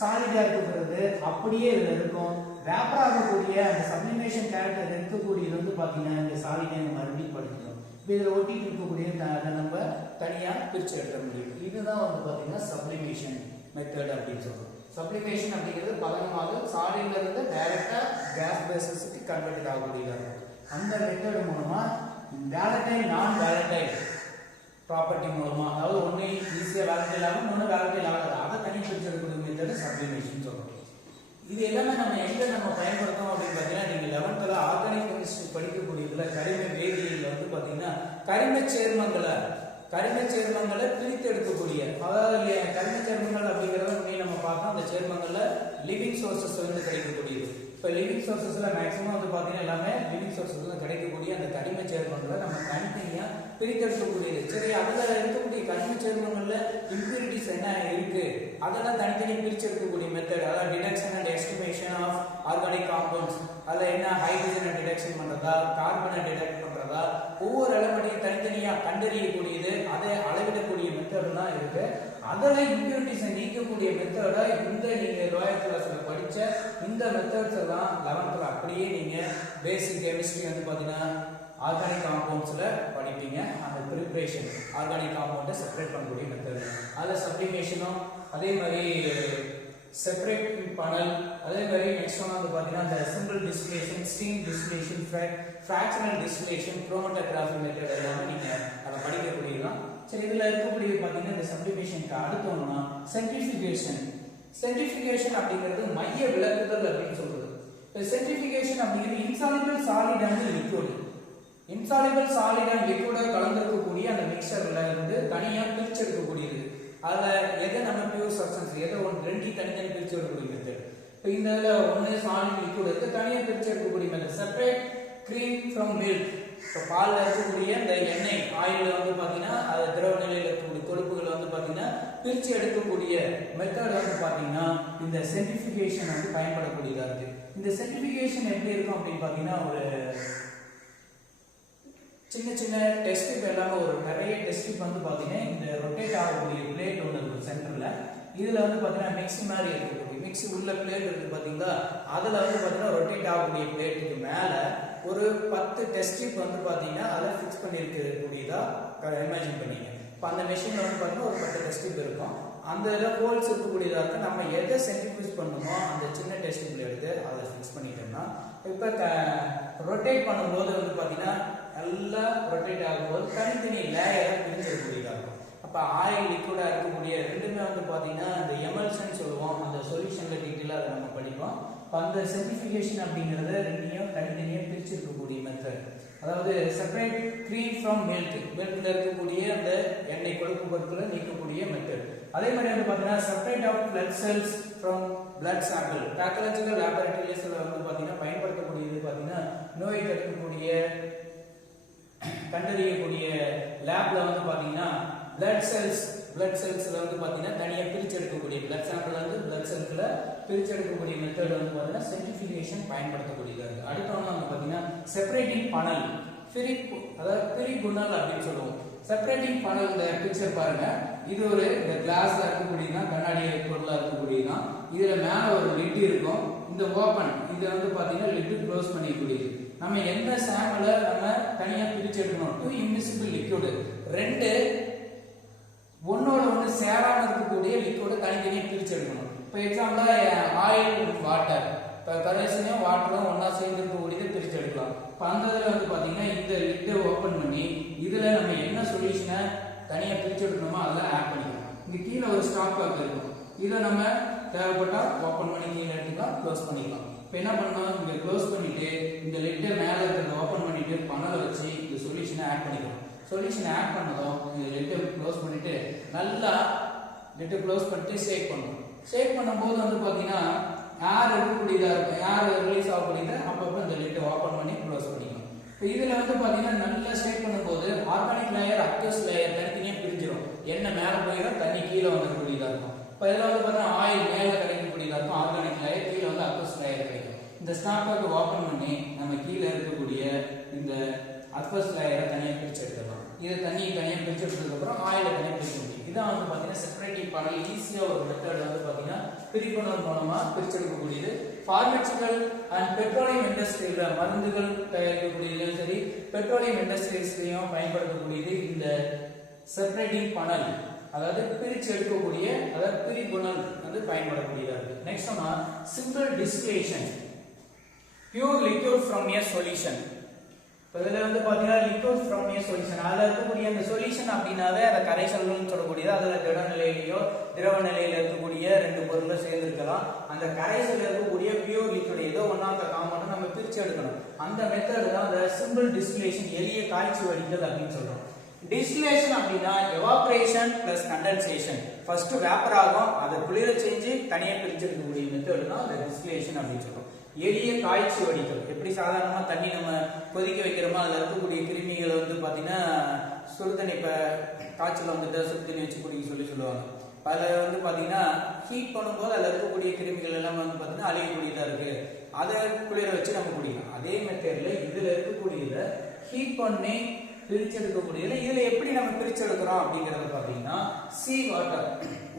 சாலிடா இருக்கிறது அப்படியே இதுல இருக்கும். வேப்பர் ஆகக்கூடிய அந்த சப்ளிமேஷன் கேரக்டர் இருக்கக்கூடியது வந்து பாத்தீங்கன்னா இந்த சாலிடை மறுபடியும் படிக்கணும். இதுல ஒட்டிட்டு இருக்கக்கூடிய அதை நம்ம தனியா பிரிச்சு எடுக்க முடியும். இதுதான் வந்து பாத்தீங்கன்னா சப்ளிமேஷன் மெத்தட் அப்படின்னு சொல்றோம். சப்ளிமேஷன் அப்படிங்கிறது பதனமாக சாலிட்ல இருந்து டைரக்டா கேஸ் பேசிஸ்க்கு கன்வெர்ட் ஆகக்கூடியதா இருக்கும். அந்த மெத்தட் மூலமா வேலடைல் நான் வேலடைல் ப்ராப்பர்ட்டி மூலமா, அதாவது ஒன்னு ஈஸியா வேலடைல் ஆகும், இன்னொன்று வேலடைல் ஆகாது, அதை தனி பிரிச்சு எடுக்கக்கூடிய மெத்தட் சப்ளிமேஷன் சொல்றோம். இது எல்லாமே நம்ம எங்க நம்ம பயன்படுத்தோம் அப்படின்னு பார்த்தீங்கன்னா நீங்க 11th ஆர்கானிக் கெமிஸ்ட்ரி படிக்கக்கூடியதுல கரிம வேதியியல் வந்து பார்த்தீங்கன்னா கரிம சேர்மங்களை பிரித்து எடுக்கக்கூடிய, அதாவது கரிம சேர்மங்கள் அப்படிங்கிறத நம்ம பார்த்தோம். அந்த சேர்மங்கள்ல லிவிங் சோர்சஸ் வந்து கிடைக்கக்கூடியது. இப்போ லிவிங் சோர்சஸ்ல மேக்ஸிமம் வந்து பார்த்தீங்கன்னா எல்லாமே லிவிங் சோர்சஸ்ல கிடைக்கக்கூடிய அந்த கரிம சேர்மங்களை நம்ம தனித்தனியா பிரித்தெடுக்கக்கூடியது. சரி, அதுல இருக்கக்கூடிய கரிம சேர்மங்கள்ல இம்பியூரிட்டிஸ் என்ன இருக்கு அதெல்லாம் தனித்தனியாக பிரிச்சு எடுக்கக்கூடிய மெத்தட், அதாவது detection and estimation of organic compounds. அதில் என்ன ஹைட்ரஜனை டிடெக்ஷன் பண்றதா, கார்பனை டிடெக்ட் பண்றதா, ஒவ்வொரு எலமெண்ட்டையும் தனித்தனியா கண்டறியக்கூடியது, அதை அளவிடக்கூடிய மெத்தட்லாம் இருக்கு. அதில் இம்பியூரிட்டிஸை நீக்கக்கூடிய மெத்தடை இந்த நீங்க லோயர் கிளாஸ்ல படிச்ச இந்த மெத்தட்ஸ் எல்லாம் 11th அப்படியே நீங்க பேசிக் கெமிஸ்ட்ரி வந்து பாத்தீங்கன்னா ஆர்கானிக் காம்பவுண்ட்ஸ்ல படிப்பீங்க. அந்த ப்ரிப்பரேஷன் ஆர்கானிக் காம்பவுண்டை செப்பரேட் பண்ணக்கூடிய மெத்தட், அதில் சப்ளிமேஷனும் அதே மாதிரி செப்பரேட் பண்ணல், அதே மாதிரி நெக்ஸ்ட் ஒன் வந்து பாத்தீங்கன்னா அந்த simple distillation, steam distillation, fractional distillation, chromatography method எல்லாமே நீங்க அதை படிக்கக்கூடியதுதான். சரி, இதுல இருக்கக்கூடிய பாத்தீங்கன்னா இந்த சப்ளிமேஷனுக்கு அடுத்தோம்னா சென்ட்ரிஃபிகேஷன் அப்படிங்கிறது மைய விலக்குதல் அப்படின்னு சொல்றது. சென்ட்ரிஃபிகேஷன் அப்படிங்கிறது insoluble solid and liquid, insoluble solid and லிக்விட கலந்துருக்கக்கூடிய அந்த மிக்சர்ல இருந்து தனியா பிரிச்சு எடுக்கக்கூடியது. அதுல எதை நம்ம பியூர் சப்ஸ்டன்ஸ் எதை ரெண்டு தனித்தனி பிரிச்சு எடுக்கக்கூடிய மெத்தட். இப்போ இந்த இதுல ஒன்னு சாலிட் லிக்விட் இருக்கு, தனியா பிரிச்சு எடுக்கக்கூடிய method separate cream from milk. இப்போ பால்ல இருக்கக்கூடிய இந்த எண்ணெய் ஆயில் வந்து பாத்தீங்கன்னா அது திரவ நிலையில இருக்கக்கூடிய கொழுப்புகளை வந்து பாத்தீங்கன்னா பிரிச்சு எடுக்கக்கூடிய மெத்தட் வந்து பாத்தீங்கன்னா இந்த சென்ட்ரிஃபிகேஷன் வந்து பயன்படக்கூடியதா இருக்கு. இந்த சென்ட்ரிஃபிகேஷன் எப்படி இருக்கும் அப்படின்னு பாத்தீங்கன்னா ஒரு சின்ன சின்ன டெஸ்ட் எல்லாமே ஒரு நிறைய டெஸ்ட் வந்து பாத்தீங்கன்னா இந்த ரொட்டேட் ஆகக்கூடிய பிளேட் ஒன்று இருக்கும் சென்டர்ல. இதுல வந்து பாத்தீங்கன்னா மிக்ஸி மாதிரி இருக்கக்கூடிய மிக்ஸி உள்ள பிளேட் இருக்கு பாத்தீங்களா, அதுல வந்து பாத்தீங்கன்னா ரொட்டேட் ஆகக்கூடிய பிளேட்டுக்கு மேல ஒரு 10 டெஸ்ட் ஸ்ட்ரிப் வந்து பாத்தீங்கன்னா அதை ஃபிக்ஸ் பண்ணி இருக்கக்கூடியதா இமேஜின் பண்ணீங்க. இப்போ அந்த மெஷின்ல வந்து பாத்தீங்கன்னா ஒரு 10 டெஸ்ட் ஸ்ட்ரிப் இருக்கும். அந்த இதில் ஹோல்ஸ் இருக்கக்கூடியதாக இருக்கு. நம்ம எதை சென்ட்ரிஃபியூஜ் பண்ணணுமோ அந்த சின்ன டெஸ்ட் ஸ்ட்ரிப்ல எடுத்து அதை ஃபிக்ஸ் பண்ணிட்டோம்னா இப்போ ரொட்டேட் பண்ணும்போது வந்து பாத்தீங்கன்னா நல்லா ரொட்டேட் ஆகும்போது தனித்தனி லேயரை பிரிஞ்சிருக்கக்கூடியதாக இருக்கும். அப்போ ஆயில் லிக்விடா இருக்கக்கூடிய ரெண்டுமே வந்து பாத்தீங்கன்னா இந்த எமல்ஷன் சொல்லுவோம், அந்த சொல்யூஷன்ல டீட்டெயிலாக அதை நம்ம படிப்போம். அந்த சென்ட்ரிஃபிகேஷன் அப்படிங்கறது ரெண்டையும் தனித்தனியா பிரிச்சு இருக்கக்கூடிய மெத்தட். அதாவது செப்பரேட் க்ரீம் ஃப்ரம் மில்க், மில்க்ல இருக்கக்கூடிய அந்த எண்ணெய் கொழுப்பு பொருட்களை நீக்கக்கூடிய மெத்தட். அதே மாதிரி வந்து பாத்தீங்கன்னா separate of blood cells from blood sample. Pathological லேபரேட்டரிஸ்ல வந்து பாத்தீங்கன்னா பயன்படுத்தக்கூடியது பாத்தீங்கன்னா நோய் தடுக்கக்கூடிய கண்டறியக்கூடிய லேப்ல வந்து பாத்தீங்கன்னா blood cellsல வந்து பாத்தீங்கன்னா தனியா பிரிச்சு எடுக்கக்கூடிய blood sample வந்து blood cellsல பிரிச்சு எடுக்கக்கூடிய மெத்தட் வந்து பாத்தீங்கன்னா சென்ட்ரிஃபிகேஷன் பயன்படுத்தக்கூடியது. அடுத்து வந்து பாத்தீங்கன்னா செப்பரேட்டிங் பனல், அதாவது பிரிகுணல் அப்படின்னு சொல்லுவோம். செப்பரேட்டிங் பனல் இந்த பிக்சர் பாருங்க, இது ஒரு இந்த கிளாஸ்ல இருக்கக்கூடியதான், கண்ணாடி பொருளா இருக்கக்கூடியதான். இதுல மேல ஒரு லிட் இருக்கும், இந்த ஓபன் இது வந்து பாத்தீங்கன்னா லிட் க்ளோஸ் பண்ணிக்கூடியது. நம்ம எந்த சாம்பிளை நம்ம தனியா பிரிச்சு எடுக்கணும், டூ இன்விசிபிள் லிக்விட், ரெண்டு ஒன்னோட ஒன்று சேராம இருக்கக்கூடிய லிக்விட தனித்தனியா பிரிச்சு எடுக்கணும். இப்போ எக்ஸாம்பிளா ஆயில் வாட்டர், இப்போ கரைசலையும் வாட்டரும் ஒன்னா சேர்ந்து இருக்கக்கூடியதை பிரிச்சு எடுக்கலாம். இப்போ அந்த இதில் வந்து பார்த்தீங்கன்னா இந்த லிட்டை ஓப்பன் பண்ணி இதில் நம்ம என்ன சொல்யூஷனை தனியாக பிரிச்சு எடுக்கணுமோ அதெல்லாம் ஆட் பண்ணிக்கலாம். இங்கே கீழே ஒரு ஸ்டாப் பாக் இருக்கும், இதை நம்ம தேவைப்பட்டால் ஓப்பன் பண்ணி கீழே எடுத்துக்கலாம், க்ளோஸ் பண்ணிக்கலாம். இப்போ என்ன பண்ணணும், இங்கே க்ளோஸ் பண்ணிட்டு இந்த லிட்டை மேலே இருக்கிறத ஓப்பன் பண்ணிட்டு பனலை வச்சு இந்த சொல்யூஷனை ஆட் பண்ணிக்கலாம். சொல்யூஷன் ஆட் பண்ணதும் இந்த லிட்டை க்ளோஸ் பண்ணிட்டு நல்லா லிட்டை க்ளோஸ் பண்ணிட்டு ஷேக் பண்ணணும். ஷேக் பண்ணும்போது வந்து பார்த்தீங்கன்னா ஏர் இருக்கக்கூடியதாக இருக்கும், ஏர் ரிலீஸ் ஆகக்கூடியதை அப்பப்போ இந்த லிட்டை ஓப்பன் பண்ணி க்ளோஸ் பண்ணிக்கலாம். இப்போ இதில் வந்து பார்த்தீங்கன்னா நல்லா ஷேக் பண்ணும்போது ஆர்கானிக் லேயர் அக்வஸ் லேயர் தனித்தனியாக பிரிஞ்சிடும். எண்ணெய் மேலே போயிடும், தண்ணி கீழே வந்துக்கூடியதாக இருக்கும். இப்போ இதில் வந்து பார்த்தீங்கன்னா ஆயில் மேலே கிடைக்கக்கூடியதாக இருக்கும், ஆர்கானிக் லேயர் கீழே வந்து அக்வஸ் லேயர் கிடைக்கும். இந்த ஸ்டாப்பை ஓப்பன் பண்ணி நம்ம கீழே இருக்கக்கூடிய இந்த அக்வஸ் லேயரை தனியாக பிரிச்சு எடுத்துக்கலாம். இதை தண்ணியை தனியாக பிரிச்சு எடுத்ததுக்கப்புறம் ஆயிலை தனியாக பிரிச்சு முடியும். இதான் வந்து பார்த்தீங்கன்னா செப்பரேட்டிங் பனல் ஈஸியாக ஒரு மெத்தட் வந்து பார்த்தீங்கன்னா பிரிப்பனல் மூலமாக பிரிச்செடுக்கக்கூடியது. பார்மசிட்டிக்கல் அண்ட் பெட்ரோலியம் இண்டஸ்ட்ரியில மருந்துகள் தயாரிக்கக்கூடியதுலையும் சரி, பெட்ரோலியம் இண்டஸ்ட்ரீஸ்லையும் பயன்படுத்தக்கூடியது இந்த செப்பரேட்டிங் பனல், அதாவது பிரிச்சு எடுக்கக்கூடிய, அதாவது பிரிகுணல் வந்து பயன்படக்கூடியதாக இருக்கு. நெக்ஸ்ட் ஒன்னா simple distillation, pure liquid from a solution. இதுல வந்து பாத்தீங்கன்னா லிக்விட் ஃப்ரம் எ சொல்யூஷன், அதுல இருக்கக்கூடிய அந்த சொல்யூஷன் அப்படின்னாவே அதை கரைசல்னு சொல்லக்கூடியது. அதுல திட நிலையிலயோ திரவ நிலையில இருக்கக்கூடிய ரெண்டு பொருளை சேர்ந்திருக்கலாம். அந்த கரைசல் இருக்கக்கூடிய பியூர் லிக்விட் ஏதோ ஒன்னாந்த காம்பவுண்ட் நம்ம பிரிச்சு எடுக்கணும். அந்த மெத்தட் தான் அந்த சிம்பிள் டிஸ்டிலேஷன், எளிய காய்ச்சி வடித்தல் அப்படின்னு சொல்றோம். டிஸ்டிலேஷன் அப்படின்னா evaporation plus condensation. First vapour ஆகும், அதை குளிர செஞ்சு தனியா பிரிச்சு எடுக்கக்கூடிய மெத்தட் தான் அந்த டிஸ்டிலேஷன் அப்படின்னு சொல்றோம். எளிய காய்ச்சி வடித்தல், எப்படி சாதாரணமா தண்ணி நம்ம கொதிக்க வைக்கிறோமோ அதுல இருக்கக்கூடிய கிருமிகளை வந்து பாத்தீங்கன்னா சுடுதண்ணி, இப்ப காய்ச்சல் வந்துட்டு சுடுதண்ணி வச்சு குடிக்க சொல்லுவாங்க. அதுல வந்து பாத்தீங்கன்னா ஹீட் பண்ணும்போது அதுல இருக்கக்கூடிய கிருமிகள் எல்லாம் வந்து பாத்தீங்கன்னா அழியக்கூடியதா இருக்கு, அதை குளிர வச்சு நம்ம குடிக்கலாம். அதே மெத்தட்ல இதுல இருக்கக்கூடியத ஹீட் பண்ணி பிரிச்செடுக்கக்கூடியதுல இதுல எப்படி நம்ம பிரிச்செடுக்கிறோம் அப்படிங்கறது பாத்தீங்கன்னா சீ வாட்டர்,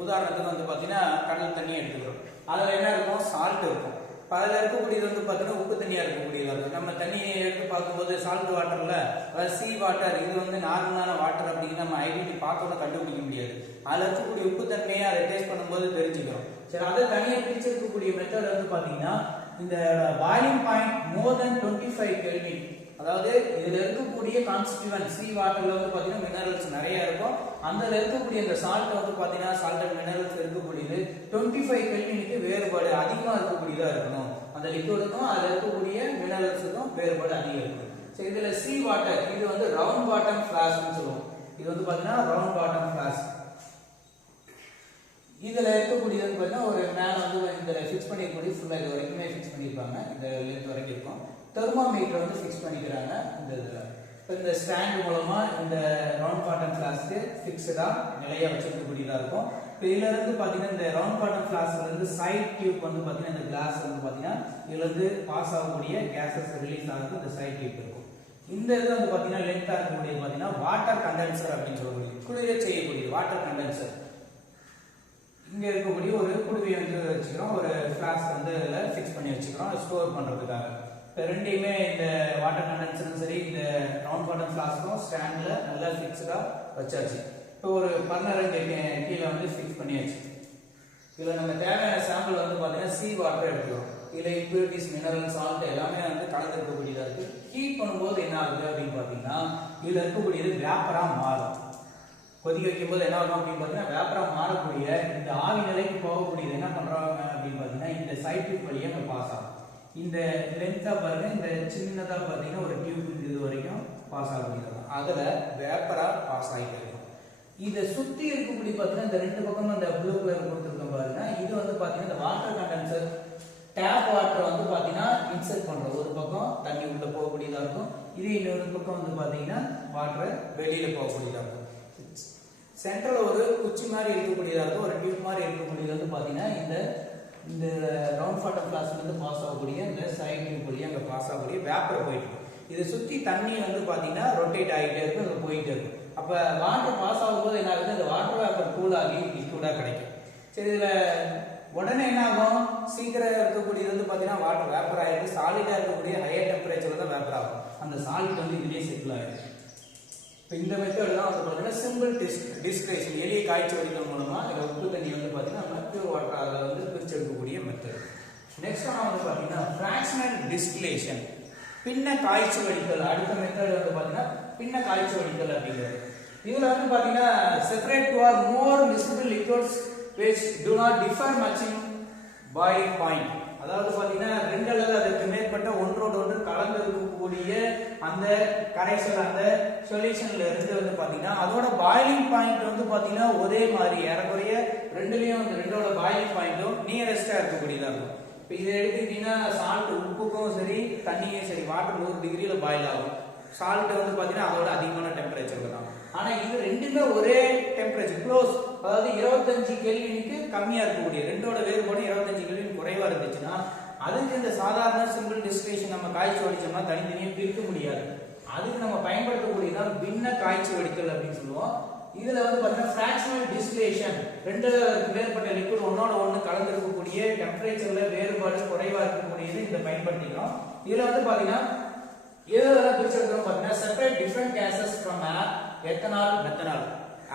உதாரணத்துக்கு வந்து பாத்தீங்கன்னா கடல் தண்ணி எடுத்துக்கிறோம். அதுல என்ன இருக்கும், சால்ட் இருக்கும். அதில் இருக்கக்கூடியது வந்து பார்த்தீங்கன்னா உப்பு தண்ணியாக இருக்கக்கூடியதாக இருக்கும். நம்ம தண்ணியை எடுத்து பார்க்கும்போது சால்ட் வாட்டர்ல, அதாவது சீ வாட்டர், இது வந்து நார்மலான வாட்டர் அப்படின்னு நம்ம ஐடென்டி பார்த்தோம்னா கண்டுபிடிக்க முடியாது. அதில் இருக்கக்கூடிய உப்பு தன்மையை அதை டேஸ்ட் பண்ணும்போது தெரிஞ்சுக்கிறோம். சரி, அதை தனியாக பிரிச்சிருக்கக்கூடிய மெத்தட் வந்து பார்த்தீங்கன்னா இந்த பாயிலிங் பாயிண்ட் மோர் தென் 25 கெல்வின், அதாவது இதுல இருக்கக்கூடிய கான்ஸ்டிட்யூவன்ட் சீ வாட்டர்ல வந்து பாத்தீங்கன்னா மினரல்ஸ் நிறைய இருக்கும். அந்த இருக்கக்கூடிய இந்த சால்ட் வந்து பாத்தீங்கன்னா சால்ட் அண்ட் மினரல்ஸ் இருக்கக்கூடியது 25 கெல்வினுக்கு வேறுபாடு அதிகமா இருக்கக்கூடியதா இருக்கணும். அந்த லிக்விடுக்கும் அதுல இருக்கக்கூடிய மினரல்ஸுக்கும் வேறுபாடு அதிகம் இருக்கும். சோ இதுல சீ வாட்டர், இது வந்து ரவுண்ட் பாட்டம் ஃபிளாஸ்க்னு சொல்லுவோம். இது வந்து பாத்தீங்கன்னா ரவுண்ட் பாட்டம் ஃபிளாஸ்க். இதுல இருக்கக்கூடியது பாத்தீங்கன்னா ஒரு மேல வந்து இந்த ஃபிக்ஸ் பண்ணிருக்கக்கூடிய ஃபுல்லா இது வரைக்குமே ஃபிக்ஸ் பண்ணிருப்பாங்க, இந்த லென்த் வரைக்கும் இருக்கும். தெர்மோமீட்டர் வந்து ஃபிக்ஸ் பண்ணிக்கிறாங்க இந்த இதுல. இந்த ஸ்டாண்ட் மூலமா இந்த ரவுண்ட் பாட்டம் ஃபிளாஸ்க் ஃபிக்ஸ்டா நிலையா வச்சிருக்கக்கூடியதா இருக்கும். இப்போ இதுல இருந்து பாத்தீங்கன்னா இந்த ரவுண்ட் பாட்டம் ஃபிளாஸ்க்ல இருந்து சைட் டியூப் வந்து பாத்தீங்கன்னா இந்த கிளாஸ் வந்து பாத்தீங்கன்னா இதுல இருந்து பாஸ் ஆகக்கூடிய கேஸஸ் ரிலீஸ் ஆகுது, இந்த சைட் டியூப் இருக்கும். இந்த இது வந்து பாத்தீங்கன்னா லென்த்தா இருக்கக்கூடியது பாத்தீங்கன்னா வாட்டர் கண்டென்சர் அப்படின்னு சொல்லக்கூடிய குளிர செய்யக்கூடியது வாட்டர் கண்டென்சர். இங்க இருக்கக்கூடிய ஒரு குடுவையை வந்து வச்சுக்கிறோம், ஒரு ஃபிளாஸ்க் வந்து இதுல ஃபிக்ஸ் பண்ணி வச்சுக்கிறோம் ஸ்டோர் பண்றதுக்காக. இப்போ ரெண்டையுமே இந்த வாட்டர் கண்டென்சரும் சரி இந்த ரவுண்ட் பாட்டம் ஃபிளாஸ்க்கும் ஸ்டாண்ட்ல நல்லா ஃபிக்ஸ்டா வச்சாச்சு. இப்போ ஒரு பர்னர் கீழே வந்து ஃபிக்ஸ் பண்ணியாச்சு. இதுல நம்ம தேவையான சாம்பிள் வந்து பாத்தீங்கன்னா சீ வாட்டர் எடுத்துக்கிறோம். இதுல இம்பியூரிட்டிஸ், மினரல், சால்ட் எல்லாமே வந்து கலந்துருக்கக்கூடியதா இருக்கு. ஹீட் பண்ணும்போது என்ன ஆகுது அப்படின்னு பாத்தீங்கன்னா இதுல இருக்கக்கூடியது வேப்பரா மாறும். கொதிக்க வைக்கும் போது என்ன ஆகும் அப்படின்னு பாத்தீங்கன்னா வேப்பரா மாறக்கூடிய இந்த ஆவி நிலைக்கு போகக்கூடியது என்ன பண்றாங்க அப்படின்னு பாத்தீங்கன்னா இந்த சைக்கிள் வழியா நம்ம பாஸ் ஆகும். இந்த லென்த்தா பாருங்க, இந்த சின்னதா பாத்தீங்கன்னா ஒரு டியூப் இது வரைக்கும் பாஸ் ஆகக்கூடியது, அதுல வேப்பரா பாஸ் ஆகிட்டு இருக்கும். இதை சுத்தி இருக்கக்கூடிய பாத்தீங்கன்னா இந்த ரெண்டு பக்கமும் அந்த ப்ளூ கலர் கொடுத்துருக்கோம் பாருங்க, இது வந்து பாத்தீங்கன்னா இந்த வாட்டர் கண்டென்சர் டேப் வாட்டர் வந்து பாத்தீங்கன்னா இன்சர்ட் பண்றோம். ஒரு பக்கம் தண்ணி உள்ள போகக்கூடியதா இருக்கும், இது இன்னொரு பக்கம் வந்து பாத்தீங்கன்னா வாட்டர் வெளியில போகக்கூடியதா இருக்கும். சென்டர்ல ஒரு குச்சி மாதிரி இருக்கக்கூடியதா இருக்கும், ஒரு டியூப் மாதிரி இருக்கக்கூடியது வந்து பாத்தீங்கன்னா இந்த ரவுண்ட் வாட்டர் ஃபிளாஸ்க்ல இருந்து பாஸ் ஆகக்கூடிய இந்த சைடு டியூப் வழியா அங்க பாஸ் ஆகக்கூடிய வேப்பர் போயிட்டு இருக்கும். இதை சுத்தி தண்ணி வந்து பாத்தீங்கன்னா ரொட்டேட் ஆகிட்டே இருக்கும், அது போயிட்டே இருக்கும். அப்ப வாட்டர் பாஸ் ஆகும்போது என்ன ஆகுது, அந்த வாட்டர் வேப்பர் கூல் ஆகி லிக்விடா கிடைக்கும். சரி, இதுல உடனே என்ன ஆகும், சீக்கிரம் இருக்கக்கூடியது வந்து பாத்தீங்கன்னா வாட்டர் வேப்பர் ஆயிடுது, சாலிடா இருக்கக்கூடிய ஹையர் டெம்பரேச்சர்ல தான் வேப்பர் ஆகும். அந்த சாலிட் வந்து இதுலயே செட்டில் ஆயிடும். இப்போ இந்த மெத்தட் தான் வந்து பாத்தீங்கன்னா சிம்பிள் டிஸ்டிலேஷன், எளிய காய்ச்சி வடிகள் மூலமா இந்த உப்பு தண்ணி வந்து பாத்தீங்கன்னா நம்ம பியூர் வாட்டர் அதை வந்து பிரிச்சு எடுக்கக்கூடிய மெத்தட். நெக்ஸ்ட் ஒன் வந்து பாத்தீங்கன்னா ஃபிராக்ஷனல் டிஸ்டிலேஷன், பின்ன காய்ச்சி வடிகள். அடுத்த மெத்தட் வந்து பாத்தீங்கன்னா பின்ன காய்ச்சி வடிகள் அப்படிங்கிறது. இதுல வந்து பாத்தீங்கன்னா separate two or more miscible liquids which do not differ much in boiling point. அதாவது பாத்தீங்கன்னா ரெண்டு அல்லது அதற்கு மேற்பட்ட ஒன்றோடு ஒன்று கலந்து இருக்கக்கூடிய அந்த கரைசல், அந்த சொல்யூஷன்ல இருந்து வந்து பாத்தீங்கன்னா அதோட பாயிலிங் பாயிண்ட் வந்து பாத்தீங்கன்னா ஒரே மாதிரி ஏறக்குறைய ரெண்டுலயும் அந்த ரெண்டோட பாயிலிங் பாயிண்ட்டும் நியரஸ்டா இருக்கக்கூடியதா இருக்கும். இப்போ இதை எடுத்துக்கிட்டீங்கன்னா சால்ட், உப்புக்கும் சரி தண்ணியும் சரி வாட்டர் 100 டிகிரியில பாயில் ஆகும். சால்ட் வந்து பாத்தீங்கன்னா அதோட அதிகமான டெம்பரேச்சர் தான். ஆனா இது ரெண்டுமே ஒரே டெம்பரேச்சர் க்ளோஸ், அதாவது 25 கெல்வினுக்கு கம்மியா இருக்கக்கூடிய, ரெண்டோட வேறுபாடு 25 கெல்வின் குறைவா இருந்துச்சுன்னா அதுக்கு இந்த சாதாரண சிம்பிள் டிஸ்டிலேஷன் நம்ம காய்ச்சி வடிச்சோம்னா தனித்தனியா பிரிக்க முடியாது. அதுக்கு நம்ம பயன்படுத்தக்கூடியதான் பின்ன காய்ச்சி வடித்தல் அப்படின்னு சொல்லுவோம். இதுல வந்து பாத்தீங்கன்னா ஃபிராக்ஷனல் டிஸ்டிலேஷன், ரெண்டு மேற்பட்ட லிக்விட் ஒன்னோட ஒண்ணு கலந்து இருக்கக்கூடிய டெம்பரேச்சர்ல வேறுபாடு குறைவா இருக்கக்கூடியது இதை பயன்படுத்திக்கிறோம். இதுல வந்து பாத்தீங்கன்னா எதெல்லாம் பிரிச்செடுக்கிறோம் பாத்தீங்கன்னா separate different gases from air, ethanol, methanol.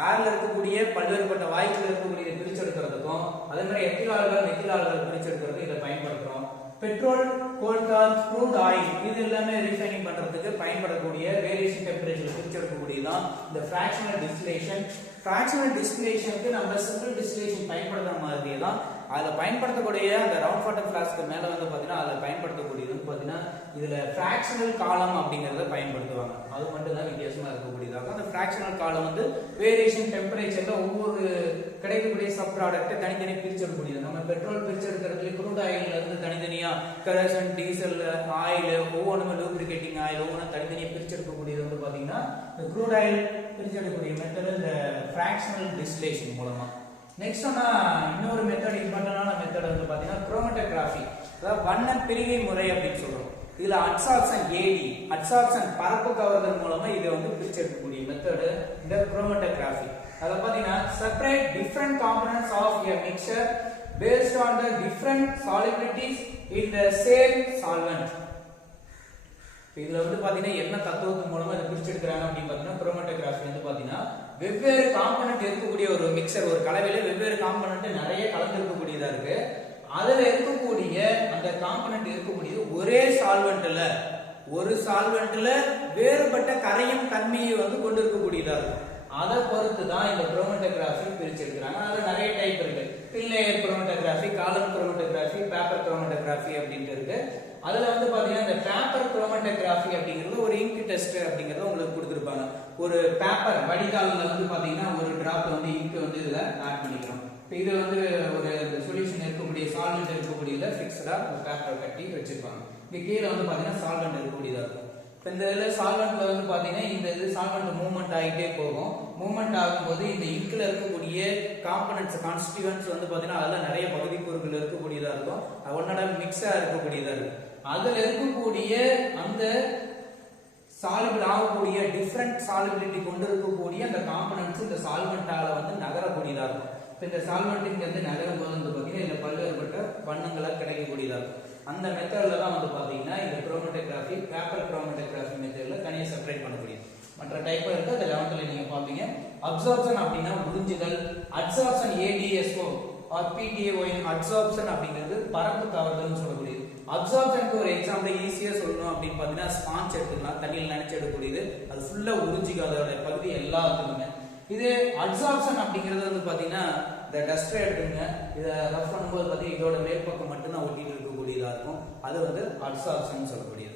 ஏர்ல இருக்கக்கூடிய பல்வேறுபட்ட வாயுக்கள் இருக்கக்கூடிய பிரிச்செடுக்கிறதுக்கும் அதே மாதிரி எத்திலால்கள், மெத்திலால்கள் பிரிச்செடுக்கிறது இதை பயன்படுத்துறோம். பெட்ரோல், கோல்கார், க்ரூட் ஆயில் இது எல்லாமே ரீஃபைனிங் பண்றதுக்கு பயன்படக்கூடிய வேரியேஷன் டெம்பரேச்சர் பிரிச்செடுக்கக்கூடியதான் இந்த ஃபிராக்ஷனல் டிஸ்டிலேஷன். ஃபிராக்ஷனல் டிஸ்டிலேஷனுக்கு நம்ம சிம்பிள் டிஸ்டிலேஷன் பயன்படுத்துற மாதிரியே தான் அதுல பயன்படுத்தக்கூடிய அந்த ரவுண்ட் வாட்டர் ஃபிளாஸ்க்கு மேல வந்து பாத்தீங்கன்னா அதுல பயன்படுத்தக்கூடியது பாத்தீங்கன்னா இதுல ஃபிராக்ஷனல் காலம் அப்படிங்கறத பயன்படுத்துவாங்க. அது மட்டும் தான் வித்தியாசமா இருக்கக்கூடியதாக. அந்த ஃபிராக்ஷனல் காலம் வந்து வேரியேஷன் டெம்பரேச்சர்ல ஒவ்வொரு கிடைக்கக்கூடிய சப் ப்ராடக்ட் தனித்தனி பிரிச்செடுக்கக்கூடியது. நம்ம பெட்ரோல் பிரிச்செடுக்கிறதுல க்ரூட் ஆயில்ல இருந்து தனித்தனியா கரசன், டீசல், ஆயில், ஒவ்வொன்றுமே லூப்ரிகேட்டிங் ஆயில் ஒவ்வொன்றும் தனித்தனியா பிரிச்செடுக்கக்கூடியது வந்து பாத்தீங்கன்னா இந்த க்ரூட் ஆயில் பிரிச்செடுக்கக்கூடிய மெத்தட் இந்த ஃபிராக்ஷனல் டிஸ்டிலேஷன் மூலமா. நெக்ஸ்ட் இன்னொரு மெத்தட், இம்பார்ட்டன்டான மெத்தட் வந்து பாத்தீங்கன்னா குரோமட்டோகிராஃபி, அதாவது வண்ண பிரிகை முறை அப்படின்னு சொல்றோம். இதுல அட்சார்ப்ஷன் ஏடி, அட்சார்ப்ஷன் பரப்பு கவர்தல் மூலமா இதை வந்து பிரிச்செடுக்கக்கூடிய மெத்தட் இந்த குரோமட்டோகிராஃபி. அதுல பாத்தீங்கன்னா separate different components of a mixture based on the different solubilities in the same solvent. இதுல வந்து பாத்தீங்கன்னா என்ன தத்துவத்தின் மூலமா இதை பிரிச்செடுக்கிறாங்க அப்படின்னு பாத்தீங்கன்னா குரோமட்டோகிராஃபி வந்து பாத்தீங்கன்னா வெவ்வேறு காம்போனன்ட் இருக்கக்கூடிய ஒரு மிக்சர், ஒரு கலவையில வெவ்வேறு காம்போனன்ட் நிறைய கலந்து இருக்கக்கூடியதா இருக்கு. அதுல இருக்கக்கூடிய அந்த காம்போனன்ட் இருக்கக்கூடியது ஒரே சால்வெண்ட்ல, ஒரு சால்வெண்ட்ல வேறுபட்ட கரையும் தன்மையை வந்து கொண்டு இருக்கக்கூடியதா இருக்கும். அதை பொறுத்து தான் இந்த குரோமட்டோகிராஃபி பிரிச்செடுக்கிறாங்க. அதுல நிறைய டைப் இருக்கு. பின் லேயர் குரோமட்டோகிராஃபி, காலம் குரோமட்டோகிராஃபி, பேப்பர் குரோமட்டோகிராஃபி அப்படின்ட்டு இருக்கு. அதுல வந்து பாத்தீங்கன்னா இந்த பேப்பர் குரோமட்டோகிராஃபி அப்படிங்கிறது ஒரு இங்க் டெஸ்ட் அப்படிங்கறத உங்களுக்கு கொடுத்திருப்பாங்க. ஒரு பேப்பர் வடிகால்ல வந்து பாத்தீங்கன்னா ஒரு டிராப் வந்து இங்க் வந்து இதுல ஆட் பண்ணிக்கிறோம். இது வந்து ஒரு சொல்யூஷன் இருக்கக்கூடிய சால்வெண்ட் இருக்கக்கூடியதுல ஃபிக்ஸ்டா ஒரு பேப்பரை கட்டி வச்சிருப்பாங்க. இங்க கீழே வந்து பாத்தீங்கன்னா சால்வெண்ட் இருக்கக்கூடியதா இருக்கும். இந்த இதுல சால்வெண்ட்ல வந்து பாத்தீங்கன்னா இந்த இது சால்வெண்ட் மூவ்மெண்ட் ஆகிட்டே போகும். மூவ்மெண்ட் ஆகும்போது இந்த இங்க்ல இருக்கக்கூடிய காம்போனன்ட்ஸ், கான்ஸ்டிட்யூயன்ட்ஸ் வந்து பாத்தீங்கன்னா அதுல நிறைய பகுதி பொருட்கள் இருக்கக்கூடியதா இருக்கும். ஒன்னோட மிக்ஸா இருக்கக்கூடியதா இருக்கும். அதுல இருக்கக்கூடிய அந்த சால்வெண்ட் ஆகக்கூடிய டிஃபரண்ட் சால்வெபிலிட்டி கொண்டு இருக்கக்கூடிய அந்த காம்போனன்ட்ஸ் இந்த சால்வெண்டால வந்து நகரக்கூடியதா இருக்கும். இப்போ இந்த சால்வெண்ட் இங்க இருந்து நகரும் போது வந்து பாத்தீங்கன்னா இந்த பல்வேறுபட்ட வண்ணங்களா கிடைக்கக்கூடியதா இருக்கும். அந்த மெத்தட்ல தான் வந்து பாத்தீங்கன்னா இந்த குரோமட்டோகிராஃபி பேப்பர் குரோமட்டோகிராஃபி மெத்தட்ல தனியா செப்பரேட் பண்ணக்கூடியது. மற்ற டைப் இருக்கு, அது 11th நீங்க பாப்பீங்க. அப்சார்ப்ஷன் அப்படின்னா உறிஞ்சுதல், அட்சார்ப்ஷன் ADSO PTAON அட்சார்ப்ஷன் அப்படிங்கிறது பரப்பு கவர்தல்னு சொல்லக்கூடியது. அப்சார்ப்ஷனுக்கு ஒரு எக்ஸாம்பிள் ஈஸியா சொல்லணும் அப்படின்னு பாத்தீங்கன்னா ஸ்பாஞ்ச் எடுத்துக்கலாம், தண்ணியில் நினைச்சு எடுக்கக்கூடியது, அது ஃபுல்லா உறிஞ்சிக்கும் அதோட பகுதி எல்லாத்துக்குமே. இது அட்சார்ப்ஷன் அப்படிங்கிறது வந்து பாத்தீங்கன்னா இந்த டஸ்டர் எடுத்துங்க, இதை ரஃப் பண்ணும்போது பாத்தீங்கன்னா இதோட மேல் பக்கம் மட்டும் தான் ஒட்டிட்டு இருக்கக்கூடியதா இருக்கும், அது வந்து அட்சார்ப்ஷன் சொல்லக்கூடியது.